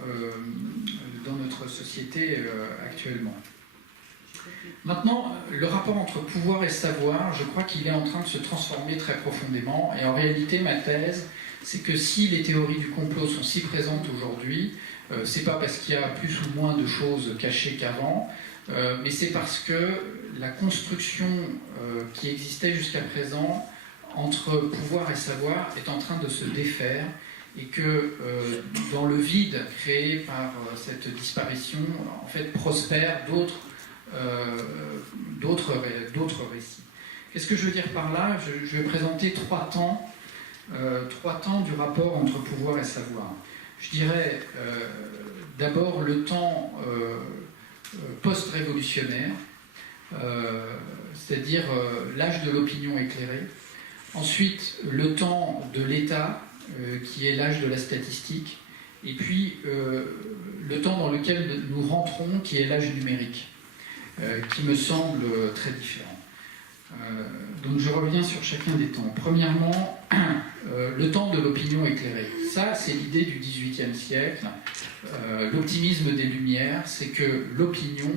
notre société actuellement. Maintenant, le rapport entre pouvoir et savoir, je crois qu'il est en train de se transformer très profondément. Et en réalité, ma thèse, c'est que si les théories du complot sont si présentes aujourd'hui, c'est pas parce qu'il y a plus ou moins de choses cachées qu'avant, mais c'est parce que la construction qui existait jusqu'à présent entre pouvoir et savoir est en train de se défaire et que dans le vide créé par cette disparition, en fait, prospèrent d'autres récits. Qu'est-ce que je veux dire par là ? Je vais présenter trois temps du rapport entre pouvoir et savoir. Je dirais d'abord le temps post-révolutionnaire, c'est-à-dire l'âge de l'opinion éclairée. Ensuite, le temps de l'État, qui est l'âge de la statistique. Et puis, le temps dans lequel nous rentrons, qui est l'âge numérique, qui me semble très différent. Donc, je reviens sur chacun des temps. Premièrement, le temps de l'opinion éclairée. Ça, c'est l'idée du XVIIIe siècle. L'optimisme des Lumières, c'est que l'opinion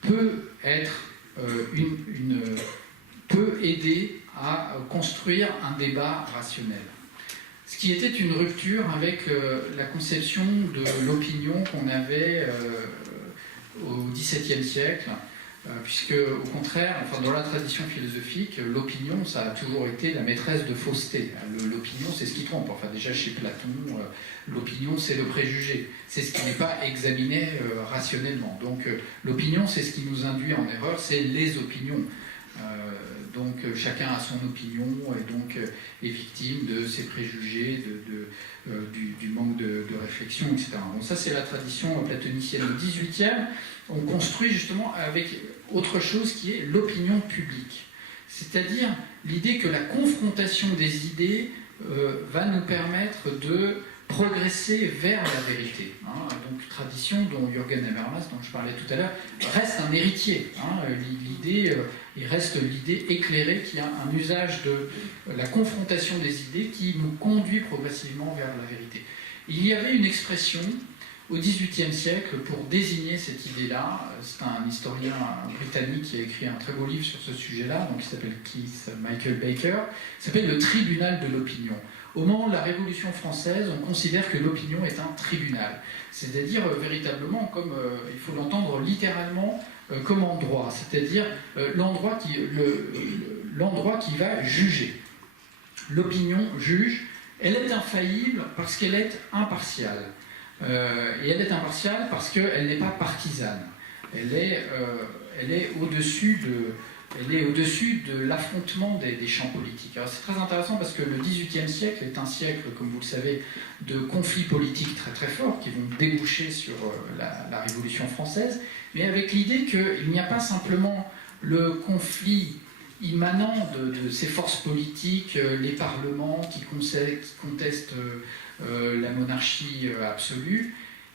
peut être peut aider à construire un débat rationnel. Ce qui était une rupture avec la conception de l'opinion qu'on avait au XVIIe siècle, puisque au contraire, enfin, dans la tradition philosophique, l'opinion, ça a toujours été la maîtresse de fausseté. L'opinion, c'est ce qui trompe. Enfin, déjà chez Platon, l'opinion, c'est le préjugé. C'est ce qui n'est pas examiné rationnellement. Donc l'opinion, c'est ce qui nous induit en erreur, c'est les opinions. Donc chacun a son opinion et donc est victime de ses préjugés, du manque de réflexion, etc. Bon, ça c'est la tradition platonicienne. Au XVIIIe, on construit justement avec autre chose qui est l'opinion publique. C'est-à-dire l'idée que la confrontation des idées va nous permettre de progresser vers la vérité. Donc tradition dont Jürgen Habermas, dont je parlais tout à l'heure, reste un héritier. Il reste l'idée éclairée qui a un usage de la confrontation des idées qui nous conduit progressivement vers la vérité. Il y avait une expression au XVIIIe siècle pour désigner cette idée-là. C'est un historien britannique qui a écrit un très beau livre sur ce sujet-là, donc, qui s'appelle Michael Baker, qui s'appelle le tribunal de l'opinion. Au moment de la Révolution française, on considère que l'opinion est un tribunal. C'est-à-dire véritablement, comme il faut l'entendre littéralement, comme en droit, c'est-à-dire l'endroit qui va juger. L'opinion juge, elle est infaillible parce qu'elle est impartiale. Et elle est impartiale parce qu'elle n'est pas partisane. Elle est au-dessus de l'affrontement des champs politiques. Alors c'est très intéressant parce que le XVIIIe siècle est un siècle, comme vous le savez, de conflits politiques très très forts qui vont déboucher sur la Révolution française, mais avec l'idée qu'il n'y a pas simplement le conflit immanent de ces forces politiques, les parlements qui contestent la monarchie absolue.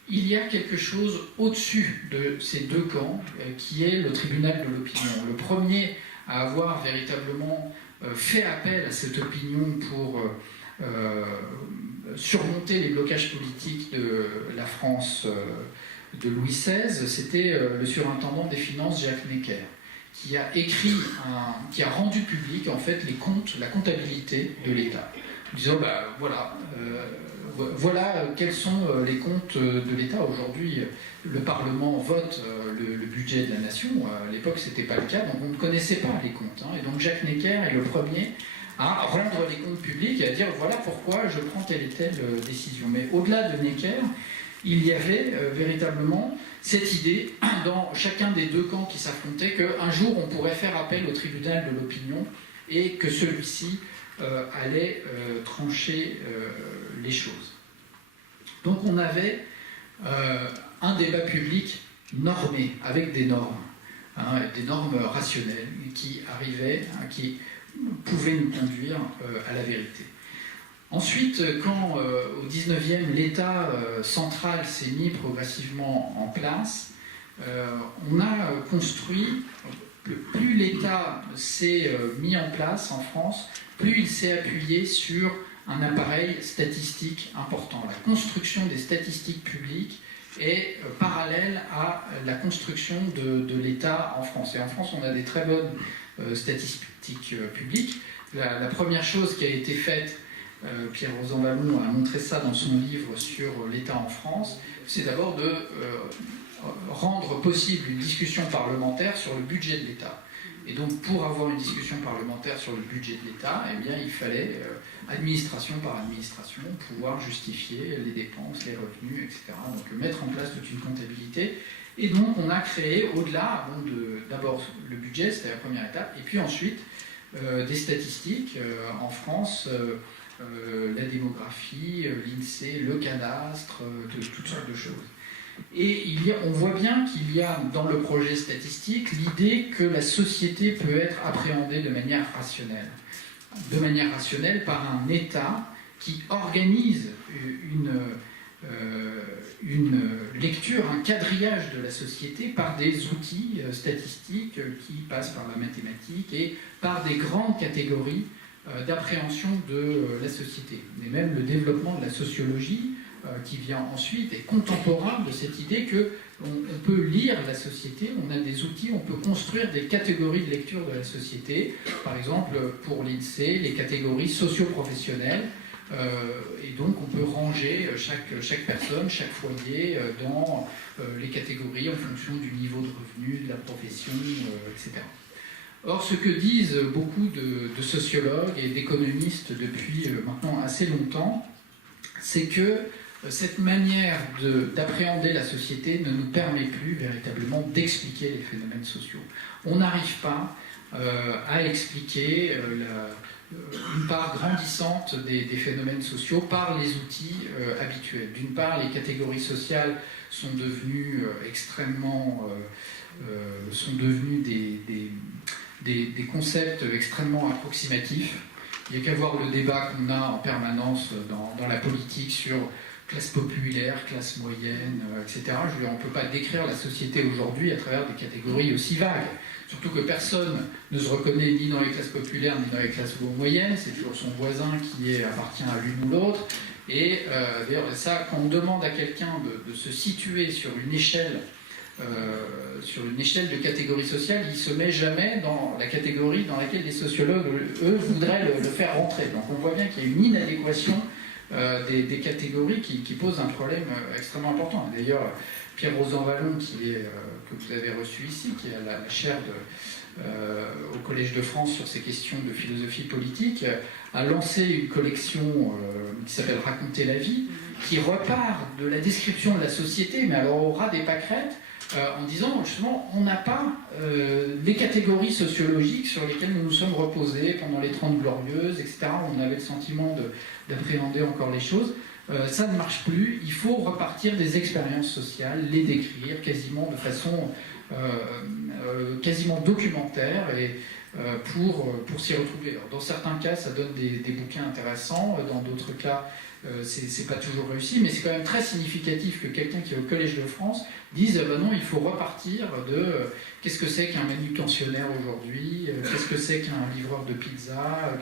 Il y a quelque chose au-dessus de ces deux camps, qui est le tribunal de l'opinion. Le premier à avoir véritablement fait appel à cette opinion pour surmonter les blocages politiques de la France de Louis XVI, c'était le surintendant des finances Jacques Necker, qui a qui a rendu public en fait les comptes, la comptabilité de l'État, en disant voilà quels sont les comptes de l'État. Aujourd'hui, le Parlement vote le budget de la nation. À l'époque, ce n'était pas le cas, donc on ne connaissait pas les comptes. Et donc Jacques Necker est le premier à rendre les comptes publics et à dire voilà pourquoi je prends telle et telle décision. Mais au-delà de Necker, il y avait véritablement cette idée dans chacun des deux camps qui s'affrontaient qu'un jour on pourrait faire appel au tribunal de l'opinion et que celui-ci allait trancher les choses. Donc on avait un débat public normé, avec des normes rationnelles qui arrivaient, qui pouvaient nous conduire à la vérité. Ensuite, quand au 19e, l'État central s'est mis progressivement en place, on a construit, plus l'État s'est mis en place en France, plus il s'est appuyé sur un appareil statistique important. La construction des statistiques publiques est parallèle à la construction de l'État en France. Et en France, on a des très bonnes statistiques publiques. La première chose qui a été faite, Pierre Rosanvallon a montré ça dans son livre sur l'État en France, c'est d'abord de rendre possible une discussion parlementaire sur le budget de l'État. Et donc, pour avoir une discussion parlementaire sur le budget de l'État, eh bien, il fallait, administration par administration, pouvoir justifier les dépenses, les revenus, etc. Donc, mettre en place toute une comptabilité. Et donc, on a créé, au-delà, d'abord le budget, c'était la première étape, et puis ensuite, des statistiques en France, la démographie, l'INSEE, le cadastre, toutes sortes de choses. Et on voit bien qu'il y a dans le projet statistique l'idée que la société peut être appréhendée de manière rationnelle. De manière rationnelle par un État qui organise une lecture, un quadrillage de la société par des outils statistiques qui passent par la mathématique et par des grandes catégories d'appréhension de la société. Et même le développement de la sociologie qui vient ensuite est contemporain de cette idée qu'on peut lire la société, on a des outils, on peut construire des catégories de lecture de la société. Par exemple, pour l'INSEE, les catégories socio-professionnelles. Et donc on peut ranger chaque personne, chaque foyer dans les catégories en fonction du niveau de revenu, de la profession, etc. Or, ce que disent beaucoup de sociologues et d'économistes depuis maintenant assez longtemps, c'est que cette manière d'appréhender la société ne nous permet plus véritablement d'expliquer les phénomènes sociaux. On n'arrive pas à expliquer une part grandissante des phénomènes sociaux par les outils habituels. D'une part, les catégories sociales sont devenues sont devenues des concepts extrêmement approximatifs. Il n'y a qu'à voir le débat qu'on a en permanence dans la politique sur classe populaire, classe moyenne, etc. On ne peut pas décrire la société aujourd'hui à travers des catégories aussi vagues. Surtout que personne ne se reconnaît ni dans les classes populaires ni dans les classes moyennes. C'est toujours son voisin qui appartient à l'une ou l'autre. Et d'ailleurs, ça, quand on demande à quelqu'un de se situer sur une échelle de catégorie sociale, il ne se met jamais dans la catégorie dans laquelle les sociologues, eux, voudraient le faire rentrer. Donc on voit bien qu'il y a une inadéquation des catégories qui posent un problème extrêmement important. D'ailleurs, Pierre Rosanvallon, que vous avez reçu ici, qui est la chaire au Collège de France sur ces questions de philosophie politique, a lancé une collection qui s'appelle « Raconter la vie », qui repart de la description de la société, mais alors au ras des pâquerettes, en disant justement on n'a pas les catégories sociologiques sur lesquelles nous nous sommes reposés pendant les 30 Glorieuses, etc. On avait le sentiment d'appréhender encore les choses. Ça ne marche plus, il faut repartir des expériences sociales, les décrire quasiment de façon quasiment documentaire et pour s'y retrouver. Alors, dans certains cas, ça donne des bouquins intéressants, dans d'autres cas, c'est pas toujours réussi, mais c'est quand même très significatif que quelqu'un qui est au Collège de France dise bah non, il faut repartir de qu'est-ce que c'est qu'un manutentionnaire aujourd'hui, qu'est-ce que c'est qu'un livreur de pizza,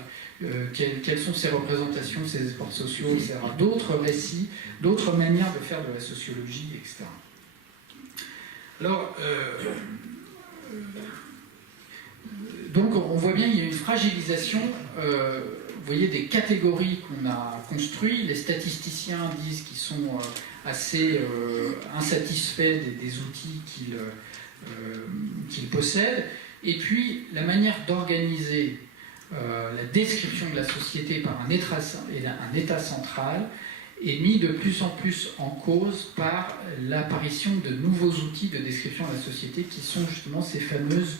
quelles sont ses représentations, ses efforts sociaux, etc. D'autres récits, d'autres manières de faire de la sociologie, etc. Alors, donc on voit bien qu'il y a une fragilisation, vous voyez, des catégories qu'on a construites. Les statisticiens disent qu'ils sont assez insatisfaits des outils qu'ils possèdent. Et puis, la manière d'organiser la description de la société par un État central est mis de plus en plus en cause par l'apparition de nouveaux outils de description de la société qui sont justement ces fameuses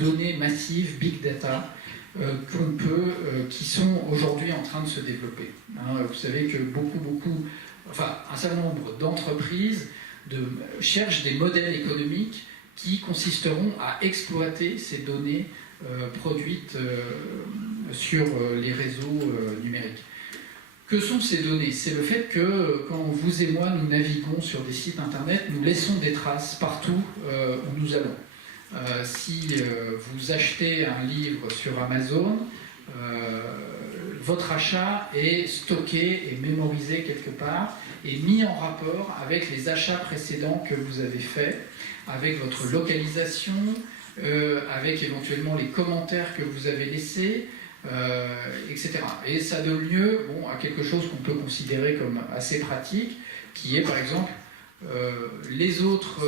données massives, big data, qui sont aujourd'hui en train de se développer. Vous savez que un certain nombre d'entreprises cherchent des modèles économiques qui consisteront à exploiter ces données produites sur les réseaux numériques. Que sont ces données? C'est le fait que quand vous et moi nous naviguons sur des sites internet, nous laissons des traces partout où nous allons. Si vous achetez un livre sur Amazon, votre achat est stocké et mémorisé quelque part et mis en rapport avec les achats précédents que vous avez faits, avec votre localisation, avec éventuellement les commentaires que vous avez laissés, etc. Et ça donne lieu à quelque chose qu'on peut considérer comme assez pratique, qui est par exemple les autres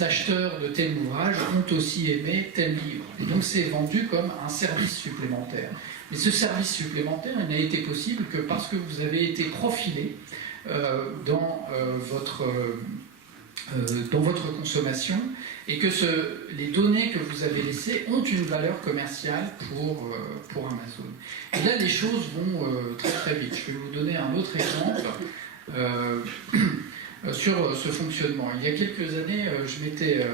acheteurs de tel ouvrage ont aussi aimé tel livre. Et donc c'est vendu comme un service supplémentaire. Mais ce service supplémentaire n'a été possible que parce que vous avez été profilé dans votre consommation et que les données que vous avez laissées ont une valeur commerciale pour Amazon. Et là, les choses vont très très vite. Je vais vous donner un autre exemple sur ce fonctionnement. Il y a quelques années, je m'étais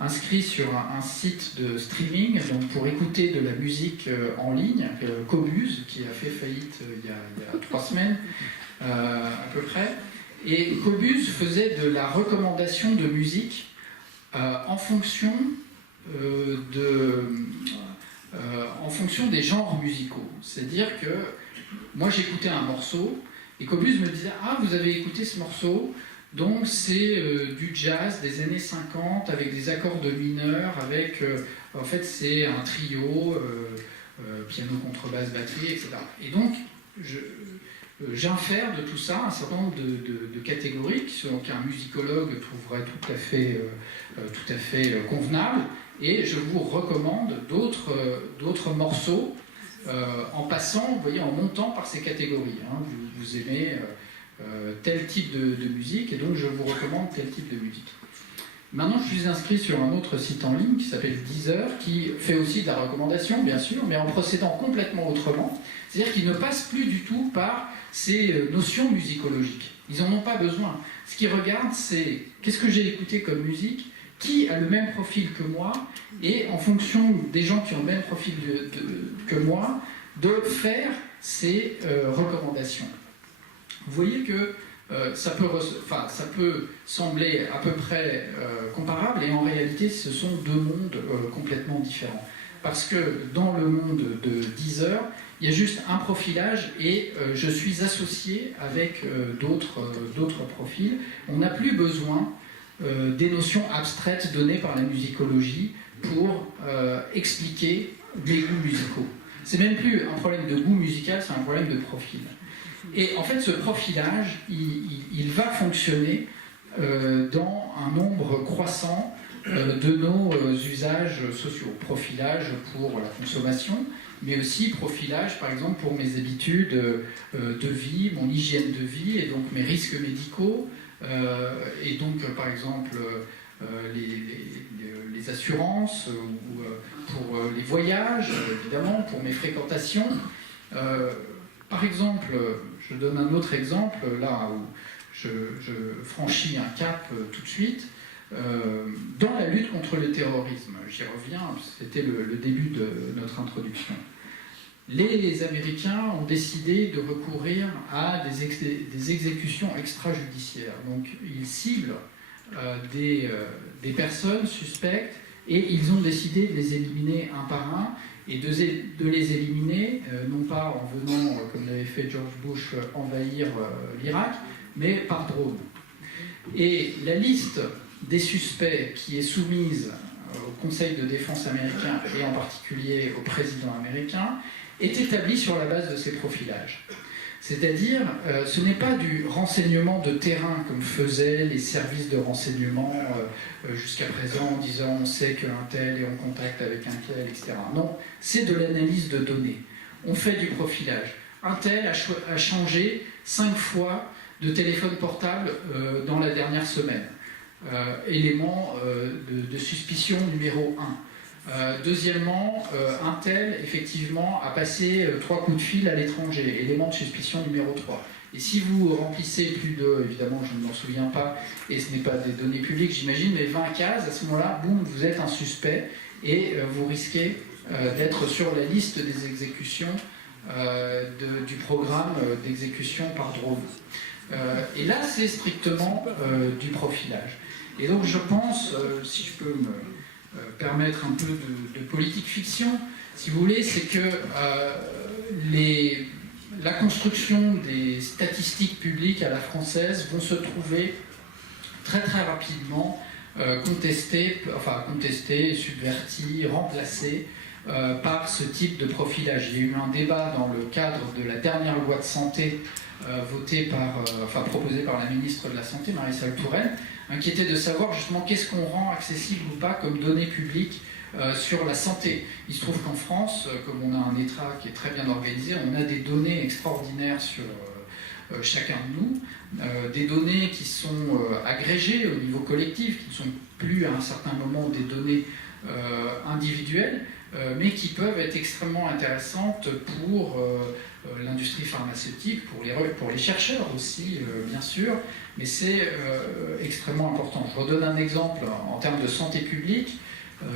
inscrit sur un site de streaming donc pour écouter de la musique en ligne, Qobuz, qui a fait faillite il y a 3 semaines à peu près. Et Qobuz faisait de la recommandation de musique en fonction des genres musicaux. C'est-à-dire que moi j'écoutais un morceau et Qobuz me disait « Ah, vous avez écouté ce morceau, donc c'est du jazz des années 50 avec des accords de mineur, avec en fait c'est un trio, piano, contrebasse, batterie, etc. » Et donc j'infère de tout ça un certain nombre de catégories qu'un musicologue trouverait tout à fait convenables, et je vous recommande d'autres morceaux en passant, vous voyez, en montant par ces catégories. Vous aimez tel type de musique, et donc je vous recommande tel type de musique. Maintenant, je suis inscrit sur un autre site en ligne qui s'appelle Deezer, qui fait aussi de la recommandation, bien sûr, mais en procédant complètement autrement. C'est-à-dire qu'ils ne passent plus du tout par ces notions musicologiques. Ils n'en ont pas besoin. Ce qu'ils regardent, c'est qu'est-ce que j'ai écouté comme musique, qui a le même profil que moi, et en fonction des gens qui ont le même profil que moi, de faire ces recommandations. Vous voyez que ça peut sembler à peu près comparable, et en réalité, ce sont deux mondes complètement différents. Parce que dans le monde de Deezer, il y a juste un profilage et je suis associé avec d'autres profils. On n'a plus besoin des notions abstraites données par la musicologie pour expliquer les goûts musicaux. C'est même plus un problème de goût musical, c'est un problème de profil. Et en fait, ce profilage, il va fonctionner dans un nombre croissant de nos usages sociaux. Profilage pour la consommation, mais aussi profilage, par exemple, pour mes habitudes de vie, mon hygiène de vie, et donc mes risques médicaux, et donc, par exemple, les assurances, ou pour les voyages, évidemment, pour mes fréquentations. Par exemple, je donne un autre exemple, là où je franchis un cap tout de suite. dans la lutte contre le terrorisme. J'y reviens, c'était le début de notre introduction. Les Américains ont décidé de recourir à des exécutions extrajudiciaires. Donc ils ciblent des personnes suspectes et ils ont décidé de les éliminer un par un et de les éliminer, non pas en venant, comme l'avait fait George Bush, envahir l'Irak, mais par drone. Et la liste des suspects qui est soumise au Conseil de défense américain et en particulier au président américain est établie sur la base de ces profilages. C'est-à-dire, ce n'est pas du renseignement de terrain comme faisaient les services de renseignement jusqu'à présent en disant on sait qu'un tel est en contact avec un tel, etc. Non, c'est de l'analyse de données. On fait du profilage. Un tel a changé 5 fois de téléphone portable dans la dernière semaine. Élément de suspicion numéro 1. Deuxièmement, un tel, effectivement, a passé 3 coups de fil à l'étranger. Élément de suspicion numéro 3. Et si vous remplissez plus de, évidemment, je ne m'en souviens pas, et ce n'est pas des données publiques, j'imagine, mais 20 cases, à ce moment-là, boum, vous êtes un suspect, et vous risquez d'être sur la liste des exécutions du programme d'exécution par drone. Et là, c'est strictement du profilage. Et donc, je pense, si je peux me permettre un peu de politique fiction, si vous voulez, c'est que la construction des statistiques publiques à la française vont se trouver très très rapidement contestées, subverties, remplacées par ce type de profilage. Il y a eu un débat dans le cadre de la dernière loi de santé proposée par la ministre de la Santé, Marisol Touraine, qui était de savoir justement qu'est-ce qu'on rend accessible ou pas comme données publiques sur la santé. Il se trouve qu'en France, comme on a un État qui est très bien organisé, on a des données extraordinaires sur chacun de nous, des données qui sont agrégées au niveau collectif, qui ne sont plus à un certain moment des données individuelles, mais qui peuvent être extrêmement intéressantes pour l'industrie pharmaceutique, pour les chercheurs aussi, bien sûr, mais c'est extrêmement important. Je redonne un exemple en termes de santé publique,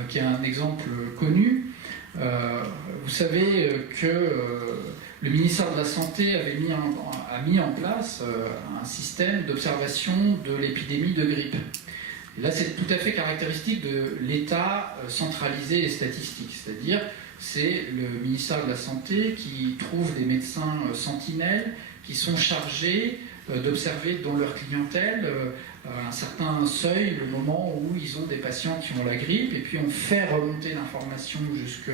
qui est un exemple connu. Vous savez que le ministère de la Santé a mis en place un système d'observation de l'épidémie de grippe. Et là, c'est tout à fait caractéristique de l'État centralisé et statistique, c'est-à-dire c'est le ministère de la Santé qui trouve des médecins sentinelles qui sont chargés d'observer dans leur clientèle un certain seuil, le moment où ils ont des patients qui ont la grippe, et puis on fait remonter l'information jusqu'au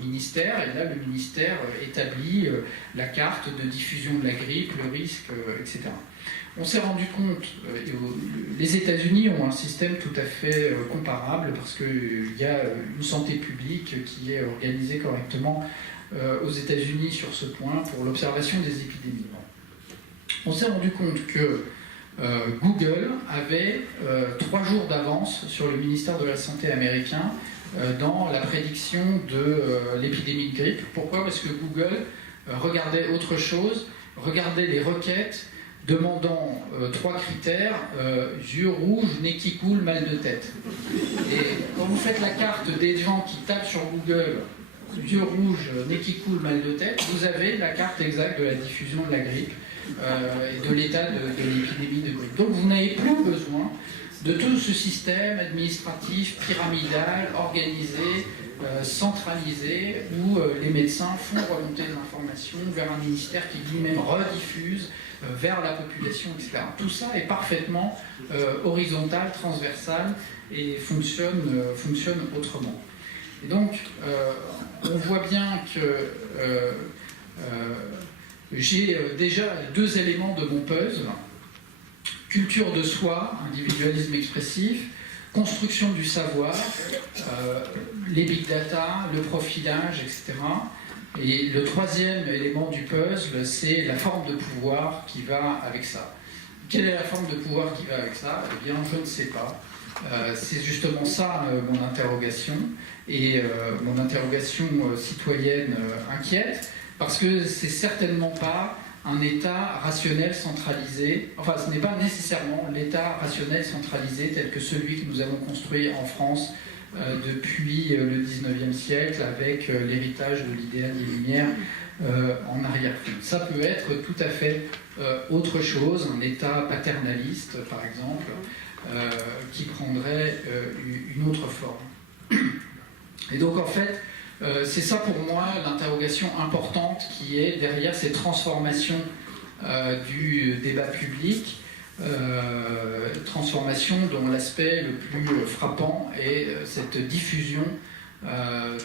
ministère, et là le ministère établit la carte de diffusion de la grippe, le risque, etc. On s'est rendu compte, les États-Unis ont un système tout à fait comparable, parce qu'il y a une santé publique qui est organisée correctement aux États-Unis sur ce point pour l'observation des épidémies. On s'est rendu compte que Google avait 3 jours d'avance sur le ministère de la Santé américain dans la prédiction de l'épidémie de grippe. Pourquoi ? Parce que Google regardait autre chose, regardait les requêtes demandant 3 critères, yeux rouges, nez qui coule, mal de tête. Et quand vous faites la carte des gens qui tapent sur Google yeux rouges, nez qui coule, mal de tête, vous avez la carte exacte de la diffusion de la grippe et de l'état de l'épidémie de grippe. Donc vous n'avez plus besoin de tout ce système administratif, pyramidal, organisé, centralisé, où les médecins font remonter des informations vers un ministère qui lui-même rediffuse vers la population, etc. Tout ça est parfaitement horizontal, transversal et fonctionne autrement. Et donc, on voit bien que j'ai déjà 2 éléments de mon puzzle. Culture de soi, individualisme expressif, construction du savoir, les big data, le profilage, etc. Et le 3e élément du puzzle, c'est la forme de pouvoir qui va avec ça. Quelle est la forme de pouvoir qui va avec ça ? Eh bien, je ne sais pas. C'est justement ça mon interrogation, et mon interrogation citoyenne inquiète, parce que c'est certainement pas un État rationnel centralisé. Enfin, ce n'est pas nécessairement l'État rationnel centralisé tel que celui que nous avons construit en France depuis le 19e siècle avec l'héritage de l'idéal des Lumières en arrière-fond. Ça peut être tout à fait autre chose, un État paternaliste, par exemple, qui prendrait une autre forme. Et donc, en fait, c'est ça pour moi l'interrogation importante qui est derrière ces transformations du débat public, transformation dont l'aspect le plus frappant est cette diffusion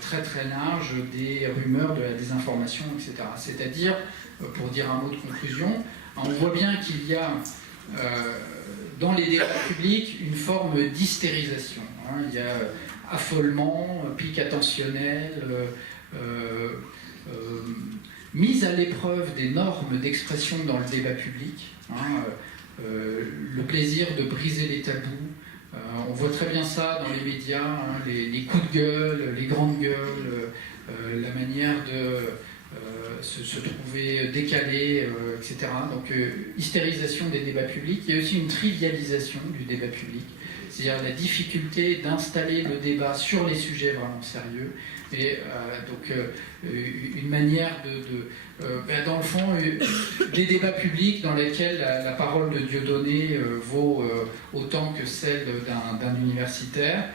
très très large des rumeurs, de la désinformation, etc. C'est-à-dire, pour dire un mot de conclusion, on voit bien qu'il y a dans les débats publics une forme d'hystérisation. Il y a affolement, pic attentionnel, mise à l'épreuve des normes d'expression dans le débat public, le plaisir de briser les tabous. On voit très bien ça dans les médias, les coups de gueule, les grandes gueules, la manière de se trouver décalé, etc. Donc hystérisation des débats publics. Il y a aussi une trivialisation du débat public, c'est-à-dire la difficulté d'installer le débat sur les sujets vraiment sérieux, et donc une manière dans le fond, des débats publics dans lesquels la parole de Dieudonné vaut autant que celle d'un universitaire,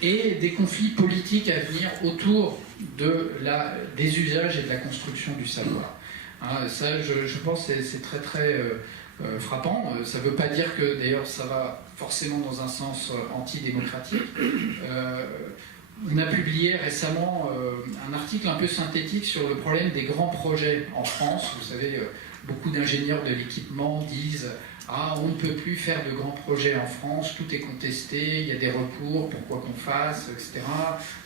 et des conflits politiques à venir autour des usages et de la construction du savoir. Ça, je pense que c'est très très frappant. Ça ne veut pas dire que d'ailleurs ça va forcément dans un sens antidémocratique. On a publié récemment un article un peu synthétique sur le problème des grands projets en France. Vous savez, beaucoup d'ingénieurs de l'équipement disent « Ah, on ne peut plus faire de grands projets en France, tout est contesté, il y a des recours, pourquoi qu'on fasse, etc. »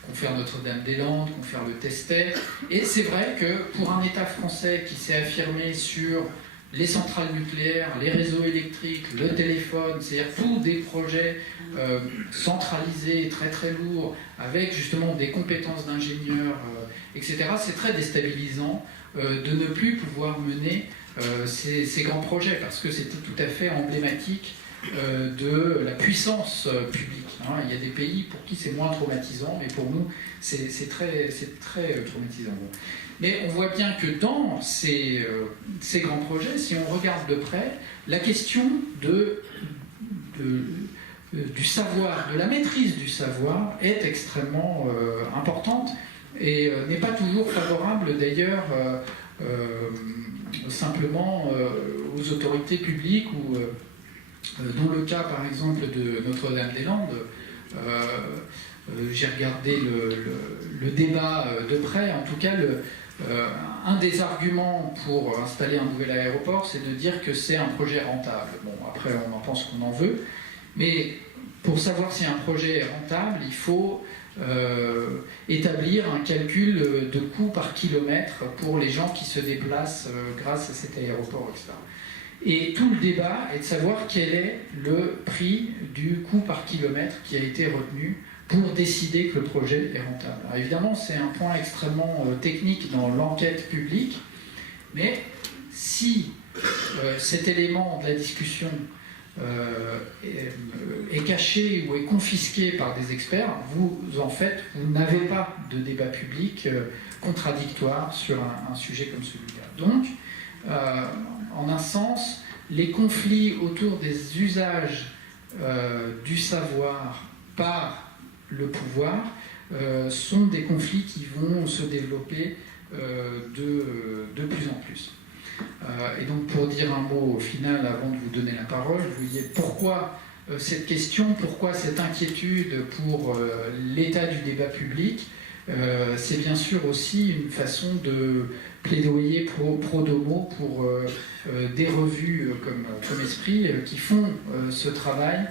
Qu'on faire Notre-Dame-des-Landes, qu'on faire le Testet. Et c'est vrai que pour un État français qui s'est affirmé sur les centrales nucléaires, les réseaux électriques, le téléphone, c'est-à-dire tous des projets centralisés, très très lourds, avec justement des compétences d'ingénieurs, etc., c'est très déstabilisant de ne plus pouvoir mener ces grands projets, parce que c'était tout à fait emblématique de la puissance publique. Il y a des pays pour qui c'est moins traumatisant, mais pour nous, c'est très traumatisant. Bon. Mais on voit bien que dans ces grands projets, si on regarde de près, la question du savoir, de la maîtrise du savoir est extrêmement importante et n'est pas toujours favorable d'ailleurs simplement aux autorités publiques ou dans le cas par exemple de Notre-Dame-des-Landes. J'ai regardé le débat de près. En tout cas, un des arguments pour installer un nouvel aéroport, c'est de dire que c'est un projet rentable. Bon, après, on en pense qu'on en veut, mais pour savoir si un projet est rentable, il faut établir un calcul de coût par kilomètre pour les gens qui se déplacent grâce à cet aéroport, etc. Et tout le débat est de savoir quel est le prix du coût par kilomètre qui a été retenu pour décider que le projet est rentable. Alors évidemment, c'est un point extrêmement technique dans l'enquête publique, mais si cet élément de la discussion est caché ou est confisqué par des experts, vous n'avez pas de débat public contradictoire sur un sujet comme celui-là. Donc, en un sens, les conflits autour des usages du savoir par le pouvoir sont des conflits qui vont se développer de plus en plus. Et donc pour dire un mot au final avant de vous donner la parole, vous voyez pourquoi cette question, pourquoi cette inquiétude pour l'état du débat public, c'est bien sûr aussi une façon de plaidoyer pro domo pour des revues comme Esprit qui font ce travail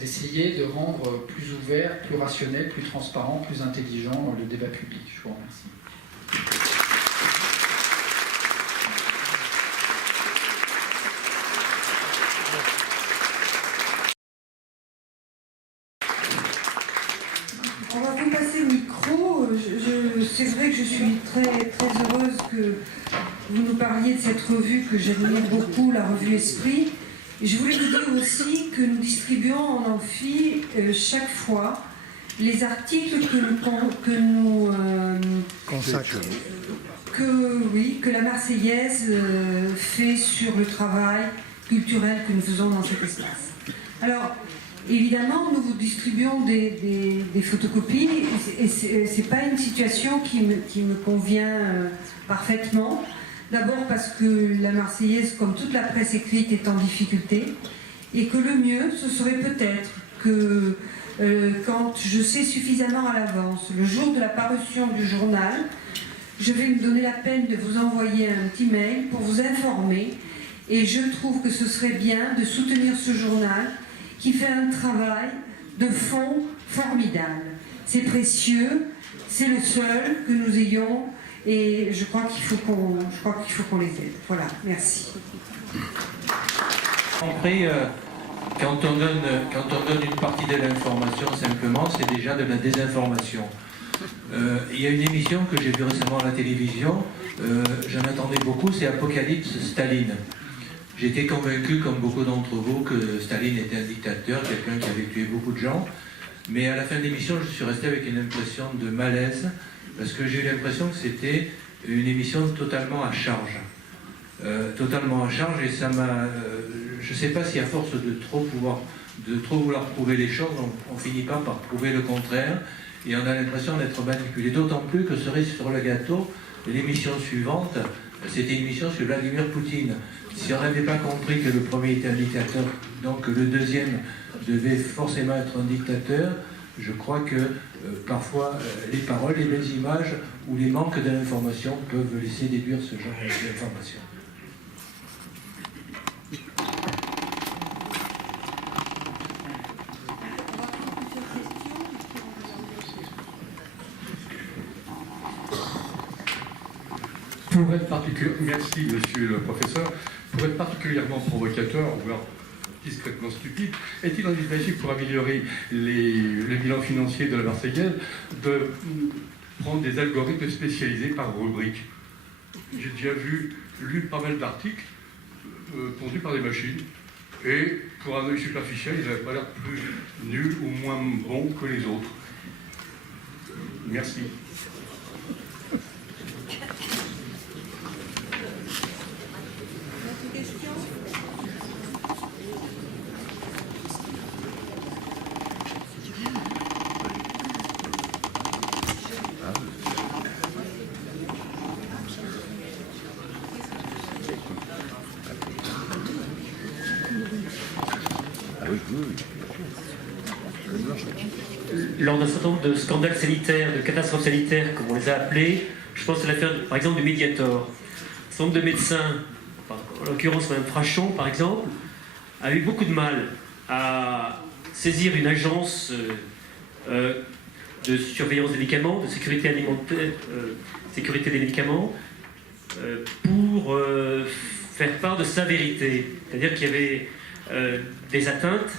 d'essayer de rendre plus ouvert, plus rationnel, plus transparent, plus intelligent le débat public. Je vous remercie. On va vous passer le micro. C'est vrai que je suis très, très heureuse que vous nous parliez de cette revue que j'admire beaucoup, la revue Esprit. Je voulais vous dire aussi que nous distribuons en amphi chaque fois les articles que la Marseillaise fait sur le travail culturel que nous faisons dans cet espace. Alors, évidemment, nous vous distribuons des photocopies et c'est pas une situation qui me convient parfaitement. D'abord parce que la Marseillaise, comme toute la presse écrite, est en difficulté et que le mieux, ce serait peut-être que quand je sais suffisamment à l'avance, le jour de la parution du journal, je vais me donner la peine de vous envoyer un petit mail pour vous informer. Et je trouve que ce serait bien de soutenir ce journal qui fait un travail de fond formidable. C'est précieux, c'est le seul que nous ayons et je crois qu'il faut qu'on les aide. Voilà, merci. Après, quand on donne une partie de l'information simplement, c'est déjà de la désinformation. Il y a une émission que j'ai vue récemment à la télévision, j'en attendais beaucoup, c'est Apocalypse Staline. J'étais convaincu, comme beaucoup d'entre vous, que Staline était un dictateur, quelqu'un qui avait tué beaucoup de gens. Mais à la fin de l'émission, je suis resté avec une impression de malaise, parce que j'ai eu l'impression que c'était une émission totalement à charge. Totalement à charge, et ça m'a... je ne sais pas si à force de trop vouloir prouver les choses, on finit pas par prouver le contraire, et on a l'impression d'être manipulé. D'autant plus que cerise sur le gâteau, l'émission suivante, c'était une émission sur Vladimir Poutine. Si on n'avait pas compris que le premier était un dictateur, donc le deuxième devait forcément être un dictateur, je crois que parfois les paroles, les belles images ou les manques de l'information peuvent laisser déduire ce genre d'informations. Merci, monsieur le professeur. Pour être particulièrement provocateur, voire discrètement stupide, est-il envisagé pour améliorer le bilan financier de la Marseillaise de prendre des algorithmes spécialisés par rubrique? J'ai déjà lu pas mal d'articles pondus par des machines, et pour un œil superficiel, ils n'avaient pas l'air plus nuls ou moins bons que les autres. Merci. Lors d'un certain nombre de scandales sanitaires, de catastrophes sanitaires, comme on les a appelés, je pense à l'affaire, par exemple, du Mediator. Un certain nombre de médecins, en l'occurrence Mme Frachon, par exemple, a eu beaucoup de mal à saisir une agence de surveillance des médicaments, de sécurité alimentaire, sécurité des médicaments, pour faire part de sa vérité. C'est-à-dire qu'il y avait des atteintes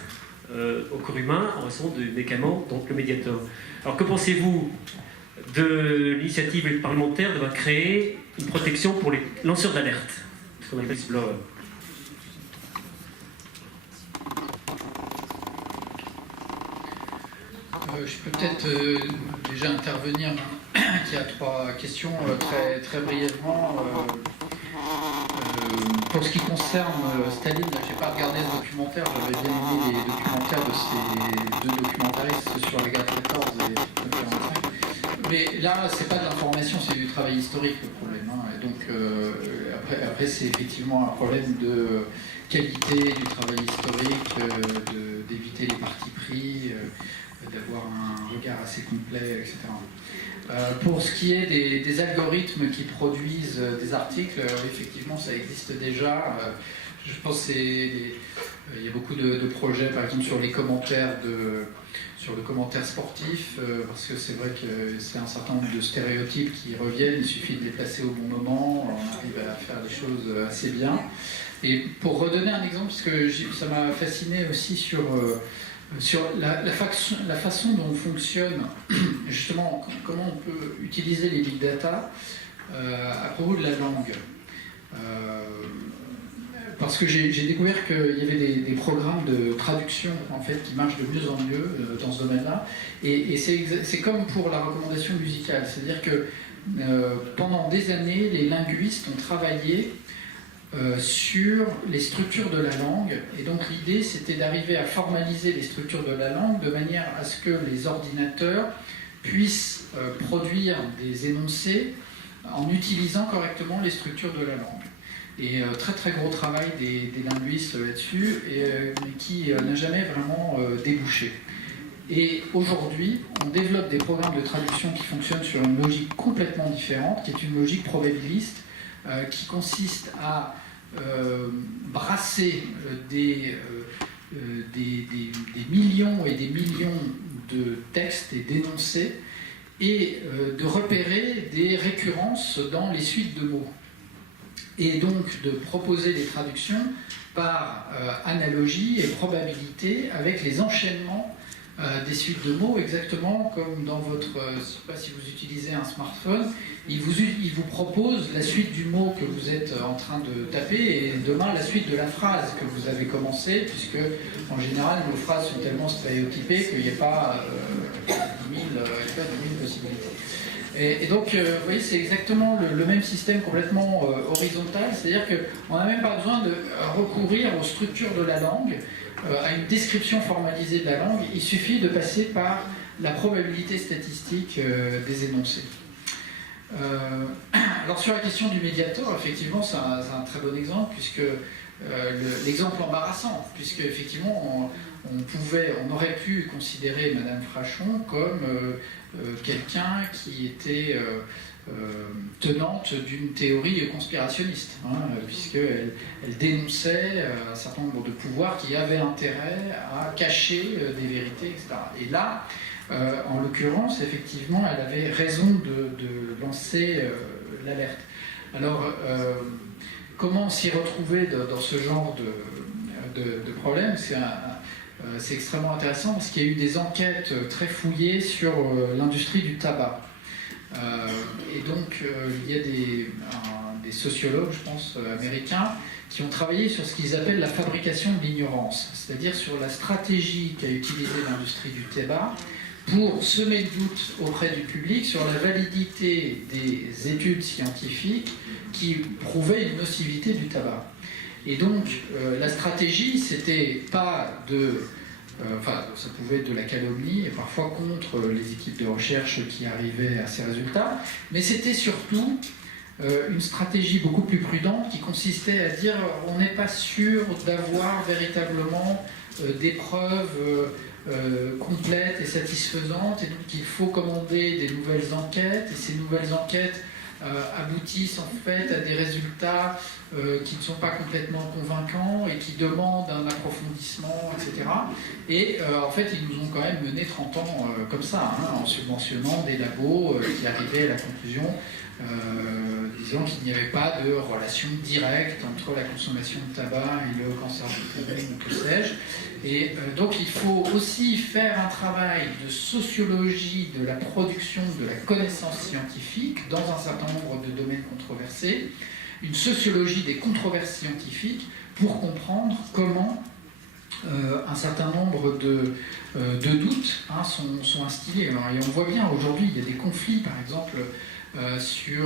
au corps humain en raison du médicament, donc le Mediator. Alors que pensez-vous de l'initiative parlementaire de créer une protection pour les lanceurs d'alerte, ce qu'on appelle whistleblower? Je peux peut-être déjà intervenir, qui a 3 questions très, très brièvement. Pour ce qui concerne Staline, je n'ai pas regardé ce documentaire, j'avais bien aimé les documentaires de ces 2 documentaristes sur la guerre 14 et 1945. Mais là, c'est pas de l'information, c'est du travail historique le problème. Hein. Et donc, après c'est effectivement un problème de qualité du travail historique, d'éviter les partis pris, d'avoir un regard assez complet, etc. Pour ce qui est des algorithmes qui produisent des articles, effectivement, ça existe déjà. Je pense qu'il y a beaucoup de projets, par exemple, sur les commentaires sur le commentaire sportif, parce que c'est vrai que c'est un certain nombre de stéréotypes qui reviennent, il suffit de les placer au bon moment, on arrive à faire des choses assez bien. Et pour redonner un exemple, parce que ça m'a fasciné aussi sur la façon dont fonctionne, justement, comment on peut utiliser les big data à propos de la langue. Parce que j'ai découvert qu'il y avait des programmes de traduction en fait, qui marchent de mieux en mieux dans ce domaine-là. Et c'est comme pour la recommandation musicale, c'est-à-dire que pendant des années, les linguistes ont travaillé sur les structures de la langue. Et donc l'idée, c'était d'arriver à formaliser les structures de la langue de manière à ce que les ordinateurs puissent produire des énoncés en utilisant correctement les structures de la langue. Et très très gros travail des linguistes là-dessus, mais qui n'a jamais vraiment débouché. Et aujourd'hui, on développe des programmes de traduction qui fonctionnent sur une logique complètement différente, qui est une logique probabiliste, qui consiste à brasser des millions et des millions de textes et d'énoncés, et de repérer des récurrences dans les suites de mots. Et donc de proposer des traductions par analogie et probabilité avec les enchaînements des suites de mots, exactement comme dans votre, je ne sais pas si vous utilisez un smartphone, il vous propose la suite du mot que vous êtes en train de taper et demain la suite de la phrase que vous avez commencé, puisque en général nos phrases sont tellement stéréotypées qu'il n'y a pas 10 000 possibilités. Et donc, vous voyez, c'est exactement le même système complètement horizontal, c'est-à-dire qu'on n'a même pas besoin de recourir aux structures de la langue, à une description formalisée de la langue, il suffit de passer par la probabilité statistique des énoncés. Alors sur la question du médiator, effectivement, c'est un très bon exemple, puisque l'exemple embarrassant, puisque effectivement on aurait pu considérer Madame Frachon comme quelqu'un qui était tenante d'une théorie conspirationniste, puisqu'elle dénonçait un certain nombre de pouvoirs qui avaient intérêt à cacher des vérités, etc. Et là, en l'occurrence, effectivement, elle avait raison de lancer l'alerte. Alors, comment s'y retrouver dans ce genre de problème? C'est extrêmement intéressant parce qu'il y a eu des enquêtes très fouillées sur l'industrie du tabac. Et donc, il y a des sociologues, je pense, américains, qui ont travaillé sur ce qu'ils appellent la fabrication de l'ignorance, c'est-à-dire sur la stratégie qu'a utilisée l'industrie du tabac pour semer le doute auprès du public sur la validité des études scientifiques qui prouvaient une nocivité du tabac. Et donc, la stratégie, c'était pas de... ça pouvait être de la calomnie et parfois contre les équipes de recherche qui arrivaient à ces résultats, mais c'était surtout une stratégie beaucoup plus prudente qui consistait à dire on n'est pas sûr d'avoir véritablement des preuves complètes et satisfaisantes, et donc il faut commander des nouvelles enquêtes, et ces nouvelles enquêtes aboutissent en fait à des résultats qui ne sont pas complètement convaincants et qui demandent un approfondissement, etc. Et en fait, ils nous ont quand même mené 30 ans comme ça, en subventionnant des labos qui arrivaient à la conclusion, disant qu'il n'y avait pas de relation directe entre la consommation de tabac et le cancer du poumon ou que sais-je. Et donc il faut aussi faire un travail de sociologie de la production de la connaissance scientifique dans un certain nombre de domaines controversés, une sociologie des controverses scientifiques pour comprendre comment un certain nombre de doutes sont instillés. Alors, et on voit bien aujourd'hui, il y a des conflits, par exemple, sur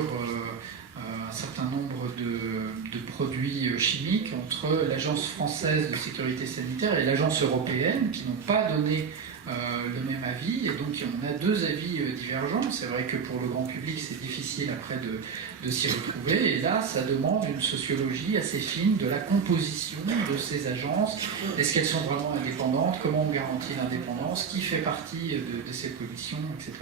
un certain nombre de produits chimiques entre l'Agence française de sécurité sanitaire et l'Agence européenne qui n'ont pas donné le même avis, et donc on a deux avis divergents. C'est vrai que pour le grand public c'est difficile après de s'y retrouver, et là ça demande une sociologie assez fine de la composition de ces agences. Est-ce qu'elles sont vraiment indépendantes? Comment on garantit l'indépendance? Qui fait partie de ces commissions, etc.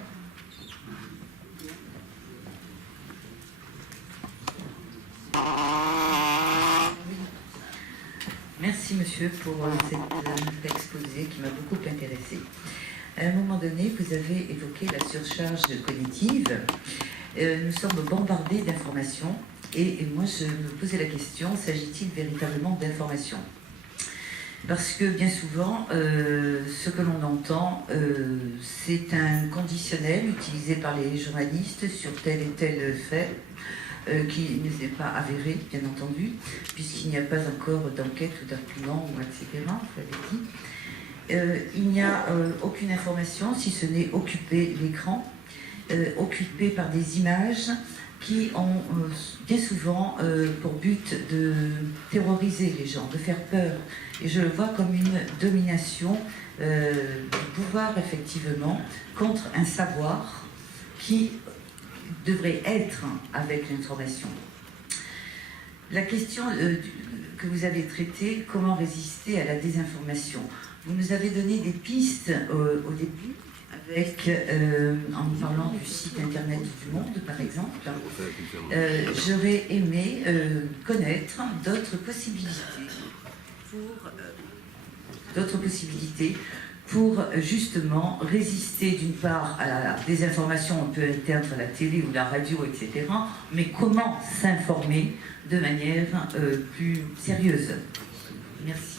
Merci monsieur pour cet exposé qui m'a beaucoup intéressé. À un moment donné, vous avez évoqué la surcharge cognitive. Nous sommes bombardés d'informations et moi je me posais la question, s'agit-il véritablement d'informations? Parce que bien souvent, ce que l'on entend, c'est un conditionnel utilisé par les journalistes sur tel et tel fait. qui ne s'est pas avérée, bien entendu, puisqu'il n'y a pas encore d'enquête ou d'argument, etc., vous l'avez dit. Il n'y a aucune information, si ce n'est occuper l'écran, occupé par des images qui ont bien souvent pour but de terroriser les gens, de faire peur. Et je le vois comme une domination du pouvoir, effectivement, contre un savoir qui devrait être avec l'information. La question que vous avez traitée, comment résister à la désinformation? Vous nous avez donné des pistes au début, avec, en nous parlant du site internet du Monde, par exemple. J'aurais aimé connaître d'autres possibilités pour justement résister d'une part à la désinformation, on peut éteindre la télé ou la radio, etc., mais comment s'informer de manière plus sérieuse. Merci.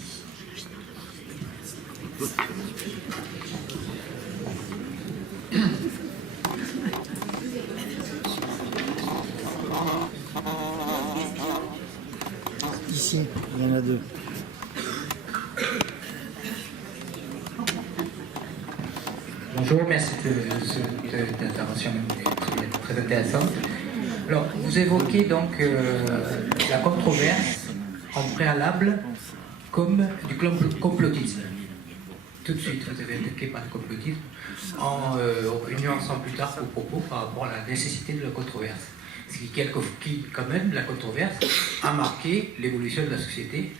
Ici, il y en a deux. Bonjour, merci de cette intervention très intéressante. Alors, vous évoquez donc la controverse en préalable comme du complotisme. Tout de suite, vous avez attaqué par le complotisme en nuançant plus tard vos propos par rapport à la nécessité de la controverse. Ce qui, quand même, la controverse a marqué l'évolution de la société,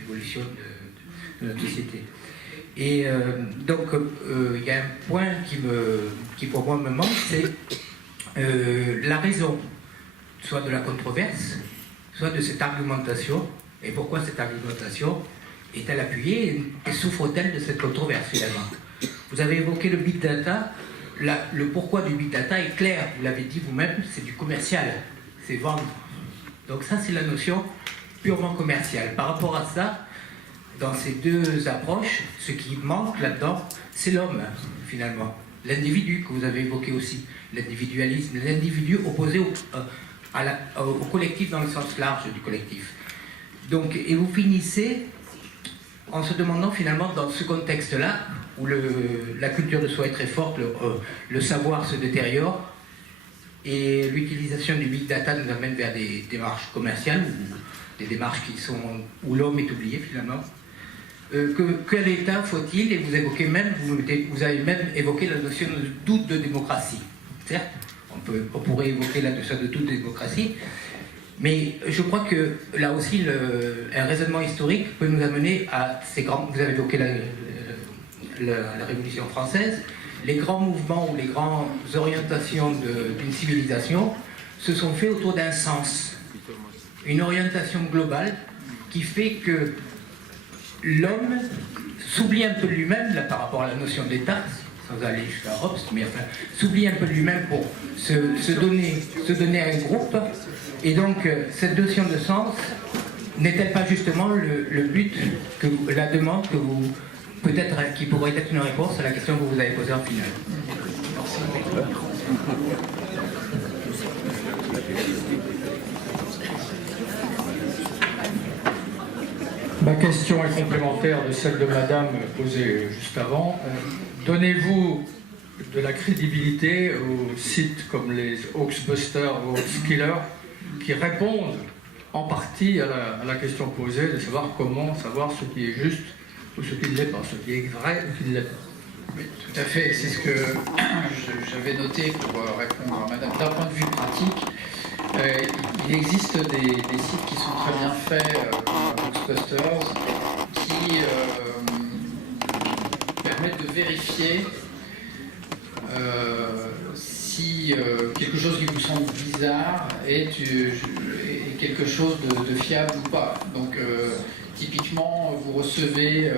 l'évolution de notre société. Et donc, il y a un point qui pour moi me manque, c'est la raison, soit de la controverse, soit de cette argumentation, et pourquoi cette argumentation est-elle appuyée et souffre-t-elle de cette controverse finalement? Vous avez évoqué le big data, le pourquoi du big data est clair, vous l'avez dit vous-même, c'est du commercial, c'est vendre. Donc ça c'est la notion purement commerciale. Par rapport à ça, dans ces deux approches, ce qui manque là-dedans, c'est l'homme, finalement. L'individu que vous avez évoqué aussi, l'individualisme, l'individu opposé au collectif dans le sens large du collectif. Donc, et vous finissez en se demandant finalement, dans ce contexte-là, où la culture de soi est très forte, le savoir se détériore, et l'utilisation du big data nous amène vers des démarches commerciales, ou des démarches où l'homme est oublié finalement. Quel État faut-il? Et vous avez même évoqué la notion de doute de démocratie. Certes, on pourrait évoquer la notion de doute de démocratie, mais je crois que là aussi, un raisonnement historique peut nous amener à ces grands... Vous avez évoqué la Révolution française. Les grands mouvements ou les grandes orientations d'une civilisation se sont faits autour d'un sens, une orientation globale qui fait que l'homme s'oublie un peu de lui-même, là, par rapport à la notion d'État, sans aller jusqu'à Hobbes, mais enfin, s'oublie un peu de lui-même pour se donner à un groupe. Et donc, cette notion de sens, n'est-elle pas justement le but, la demande que vous, peut-être, qui pourrait être une réponse à la question que vous avez posée en finale? Merci. Ma question est complémentaire de celle de Madame posée juste avant. Donnez-vous de la crédibilité aux sites comme les Hoaxbusters ou Hoaxkillers qui répondent en partie à la question posée de savoir comment savoir ce qui est juste ou ce qui ne l'est pas, ce qui est vrai ou qui ne l'est pas. Oui, tout à fait. C'est ce que j'avais noté pour répondre à Madame. D'un point de vue pratique, il existe des sites qui sont très bien faits, comme Hoaxbusters, qui permettent de vérifier si quelque chose qui vous semble bizarre est quelque chose de fiable ou pas. Donc, typiquement, vous recevez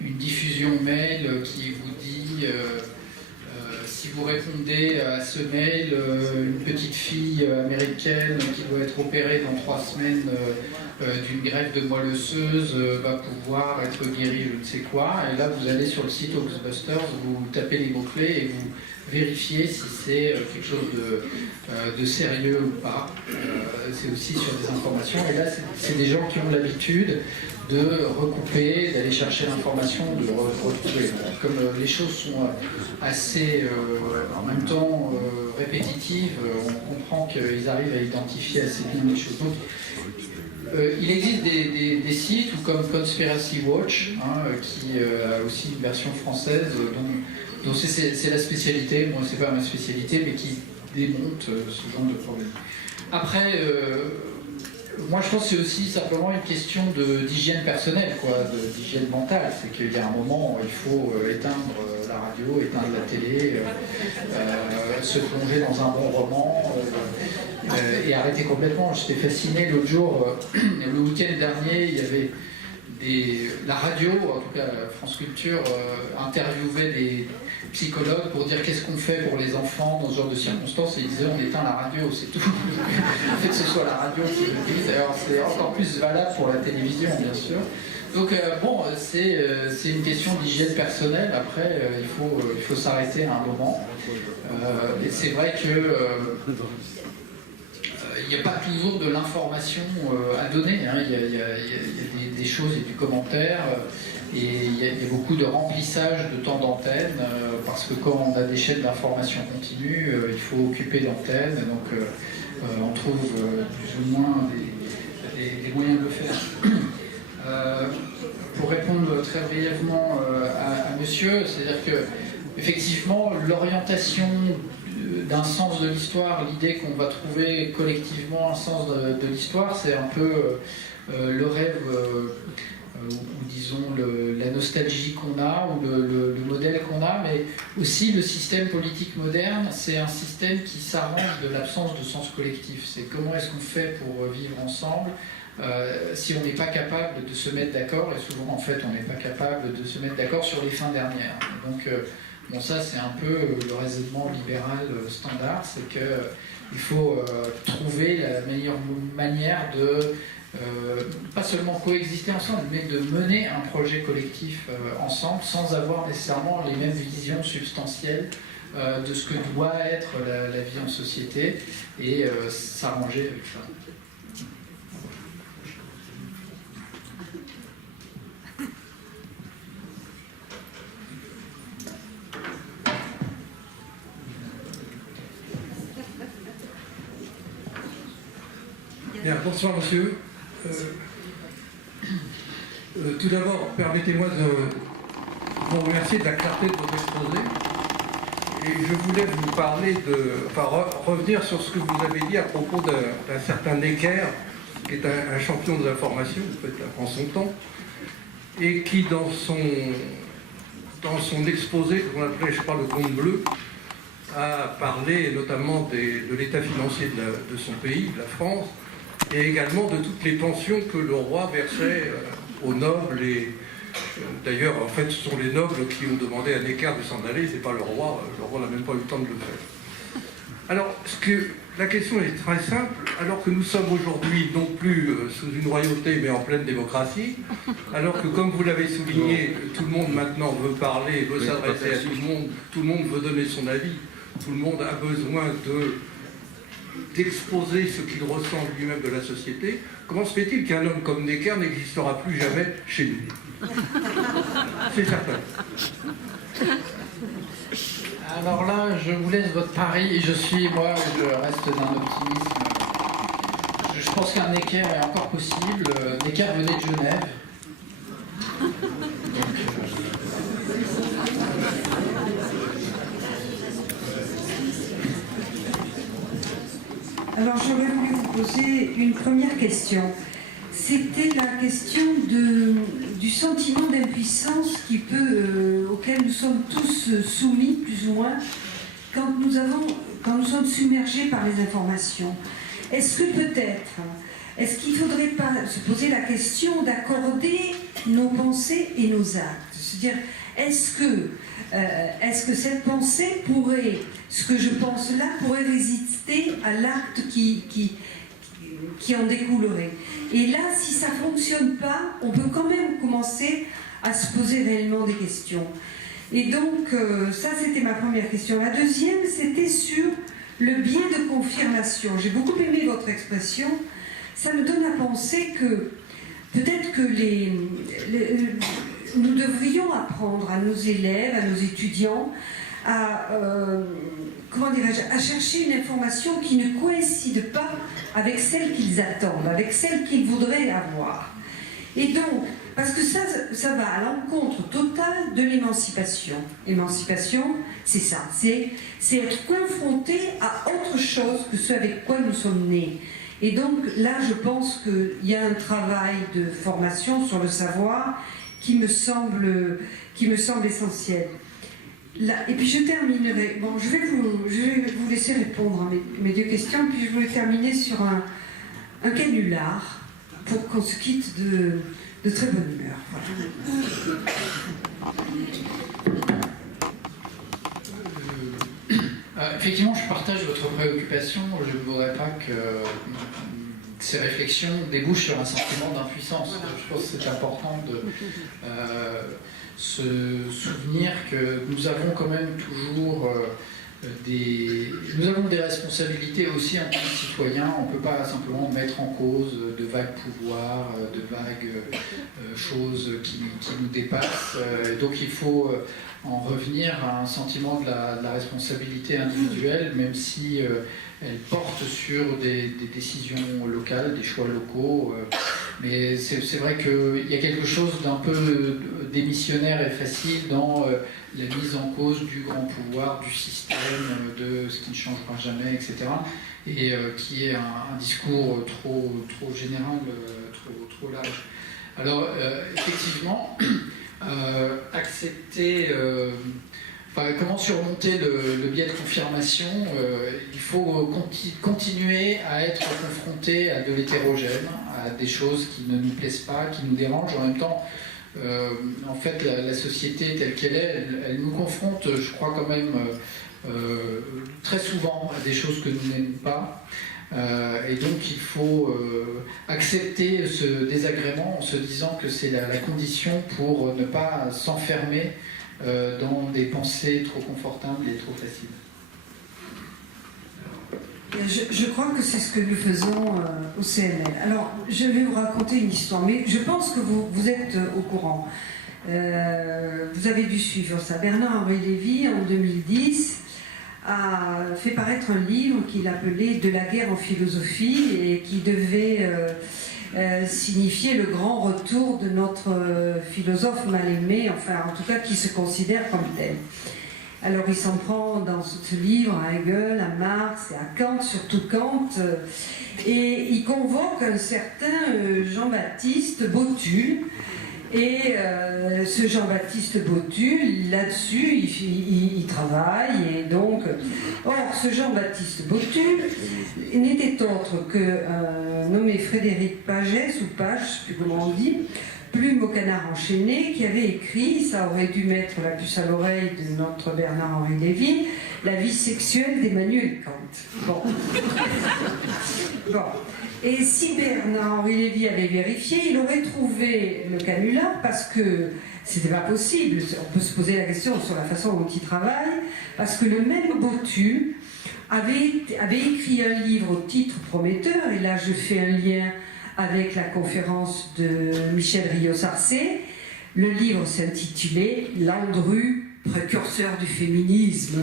une diffusion mail qui vous dit si vous répondez à ce mail, une petite fille américaine qui doit être opérée dans 3 semaines d'une greffe de moelle osseuse va pouvoir être guéri je ne sais quoi. Et là, vous allez sur le site Oxbusters, vous tapez les mots-clés et vous vérifiez si c'est quelque chose de sérieux ou pas. C'est aussi sur des informations. Et là, c'est des gens qui ont l'habitude de recouper, d'aller chercher l'information, de retrouver. Comme les choses sont assez, en même temps, répétitives, on comprend qu'ils arrivent à identifier assez bien les choses. Donc, il existe des sites ou comme Conspiracy Watch, qui a aussi une version française, dont c'est la spécialité, bon, c'est pas ma spécialité, mais qui démonte ce genre de problème. Après, moi je pense que c'est aussi simplement une question d'hygiène personnelle, d'hygiène mentale. C'est qu'il y a un moment où il faut éteindre la radio, éteindre la télé, se plonger dans un bon roman et arrêter complètement. J'étais fasciné l'autre jour, le week-end dernier, il y avait la radio, en tout cas France Culture, interviewait des psychologues pour dire qu'est-ce qu'on fait pour les enfants dans ce genre de circonstances, et ils disaient on éteint la radio, c'est tout. En fait, ce soit la radio qui le dise. Alors c'est encore plus valable pour la télévision, bien sûr. Donc bon, c'est une question d'hygiène personnelle. Après, il faut s'arrêter à un moment. Et c'est vrai que il n'y a pas toujours de l'information à donner. Il y a des choses et du commentaire. Et il y a beaucoup de remplissage de temps d'antenne, parce que quand on a des chaînes d'information continue, il faut occuper d'antenne. Donc on trouve plus ou moins des moyens de le faire. Pour répondre très brièvement à monsieur, c'est-à-dire que effectivement l'orientation d'un sens de l'histoire, l'idée qu'on va trouver collectivement un sens de l'histoire, c'est un peu le rêve, ou disons la nostalgie qu'on a, ou le modèle qu'on a, mais aussi le système politique moderne, c'est un système qui s'arrange de l'absence de sens collectif. C'est comment est-ce qu'on fait pour vivre ensemble si on n'est pas capable de se mettre d'accord, et souvent en fait on n'est pas capable de se mettre d'accord sur les fins dernières. Donc bon, ça c'est un peu le raisonnement libéral standard, c'est qu'il faut trouver la meilleure manière de pas seulement coexister ensemble, mais de mener un projet collectif ensemble, sans avoir nécessairement les mêmes visions substantielles de ce que doit être la vie en société, et s'arranger avec ça. Bien, bonsoir monsieur. Tout d'abord, permettez-moi de vous remercier de la clarté de votre exposé. Et je voulais vous parler revenir sur ce que vous avez dit à propos d'un certain Necker, qui est un champion de l'information, en fait, en son temps, et qui, dans son exposé, qu'on appelait, je crois, le Conte bleu, a parlé notamment de l'état financier de son pays, de la France, et également de toutes les pensions que le roi versait aux nobles. Et d'ailleurs, en fait, ce sont les nobles qui ont demandé à Necker de s'en aller, c'est pas le roi n'a même pas eu le temps de le faire. Alors, la question est très simple, alors que nous sommes aujourd'hui non plus sous une royauté, mais en pleine démocratie, alors que, comme vous l'avez souligné, tout le monde maintenant veut parler, veut s'adresser à tout le monde veut donner son avis, tout le monde a besoin d'exposer ce qu'il ressent lui-même de la société, comment se fait-il qu'un homme comme Necker n'existera plus jamais chez nous? C'est certain. Alors là, je vous laisse votre pari, et je reste d'un optimisme. Je pense qu'un Necker est encore possible. Necker venait de Genève. Alors j'aurais voulu vous poser une première question. C'était la question du sentiment d'impuissance auquel nous sommes tous soumis, plus ou moins, quand nous sommes submergés par les informations. Est-ce qu'il ne faudrait pas se poser la question d'accorder nos pensées et nos actes? C'est-à-dire, est-ce que cette pensée ce que je pense là, pourrait résister à l'acte qui en découlerait? Et là, si ça ne fonctionne pas, on peut quand même commencer à se poser réellement des questions. Et donc, ça, c'était ma première question. La deuxième, c'était sur le biais de confirmation. J'ai beaucoup aimé votre expression. Ça me donne à penser que peut-être que nous devrions apprendre à nos élèves, à nos étudiants, à chercher une information qui ne coïncide pas avec celle qu'ils attendent, avec celle qu'ils voudraient avoir. Et donc, parce que ça va à l'encontre totale de l'émancipation. L'émancipation, c'est ça, c'est être confronté à autre chose que ce avec quoi nous sommes nés. Et donc là, je pense qu'il y a un travail de formation sur le savoir qui me semble essentiel. Là, et puis je terminerai. Bon, je vais vous laisser répondre à mes deux questions, puis je voulais terminer sur un canular pour qu'on se quitte de très bonne humeur. Voilà. Effectivement, je partage votre préoccupation. Je ne voudrais pas que ces réflexions débouchent sur un sentiment d'impuissance. Je pense que c'est important de se souvenir que nous avons quand même toujours nous avons des responsabilités aussi en tant que citoyens. On ne peut pas simplement mettre en cause de vagues pouvoirs, de vagues choses qui nous dépassent. Donc il faut en revenir à un sentiment de la responsabilité individuelle, même si elle porte sur des décisions locales, des choix locaux. Mais c'est vrai qu'il y a quelque chose d'un peu démissionnaire et facile dans la mise en cause du grand pouvoir, du système, de ce qui ne changera jamais, etc. Et qui est un discours trop général, trop large. Alors, effectivement, accepter... comment surmonter le biais de confirmation? Il faut continuer à être confronté à de l'hétérogène, à des choses qui ne nous plaisent pas, qui nous dérangent. En même temps, en fait, la société telle qu'elle est, elle nous confronte, je crois quand même, très souvent à des choses que nous n'aimons pas. Et donc il faut accepter ce désagrément en se disant que c'est la condition pour ne pas s'enfermer dans des pensées trop confortables et trop faciles. Je crois que c'est ce que nous faisons au CNL. Alors, je vais vous raconter une histoire, mais je pense que vous êtes au courant. Vous avez dû suivre ça. Bernard-Henri Lévy, en 2010, a fait paraître un livre qu'il appelait « De la guerre en philosophie » et qui devait signifier le grand retour de notre philosophe mal aimé, enfin en tout cas qui se considère comme tel. Alors il s'en prend dans ce livre à Hegel, à Marx et à Kant, surtout Kant, et il convoque un certain Jean-Baptiste Botul. Et ce Jean-Baptiste Botul, là-dessus, il travaille. Et donc, or, ce Jean-Baptiste Botul n'était autre que nommé Frédéric Pagès, ou Page, je ne sais plus comment on dit, Plume au canard enchaîné, qui avait écrit, ça aurait dû mettre la puce à l'oreille de notre Bernard-Henri Lévy, La vie sexuelle d'Emmanuel Kant. Bon. Bon. Et si Bernard-Henri Lévy avait vérifié, il aurait trouvé le canular parce que c'était pas possible. On peut se poser la question sur la façon dont il travaille, parce que le même Botul avait écrit un livre au titre prometteur, et là je fais un lien avec la conférence de Michel Rio-Sarcé. Le livre s'intitulait « Landru, précurseur du féminisme ».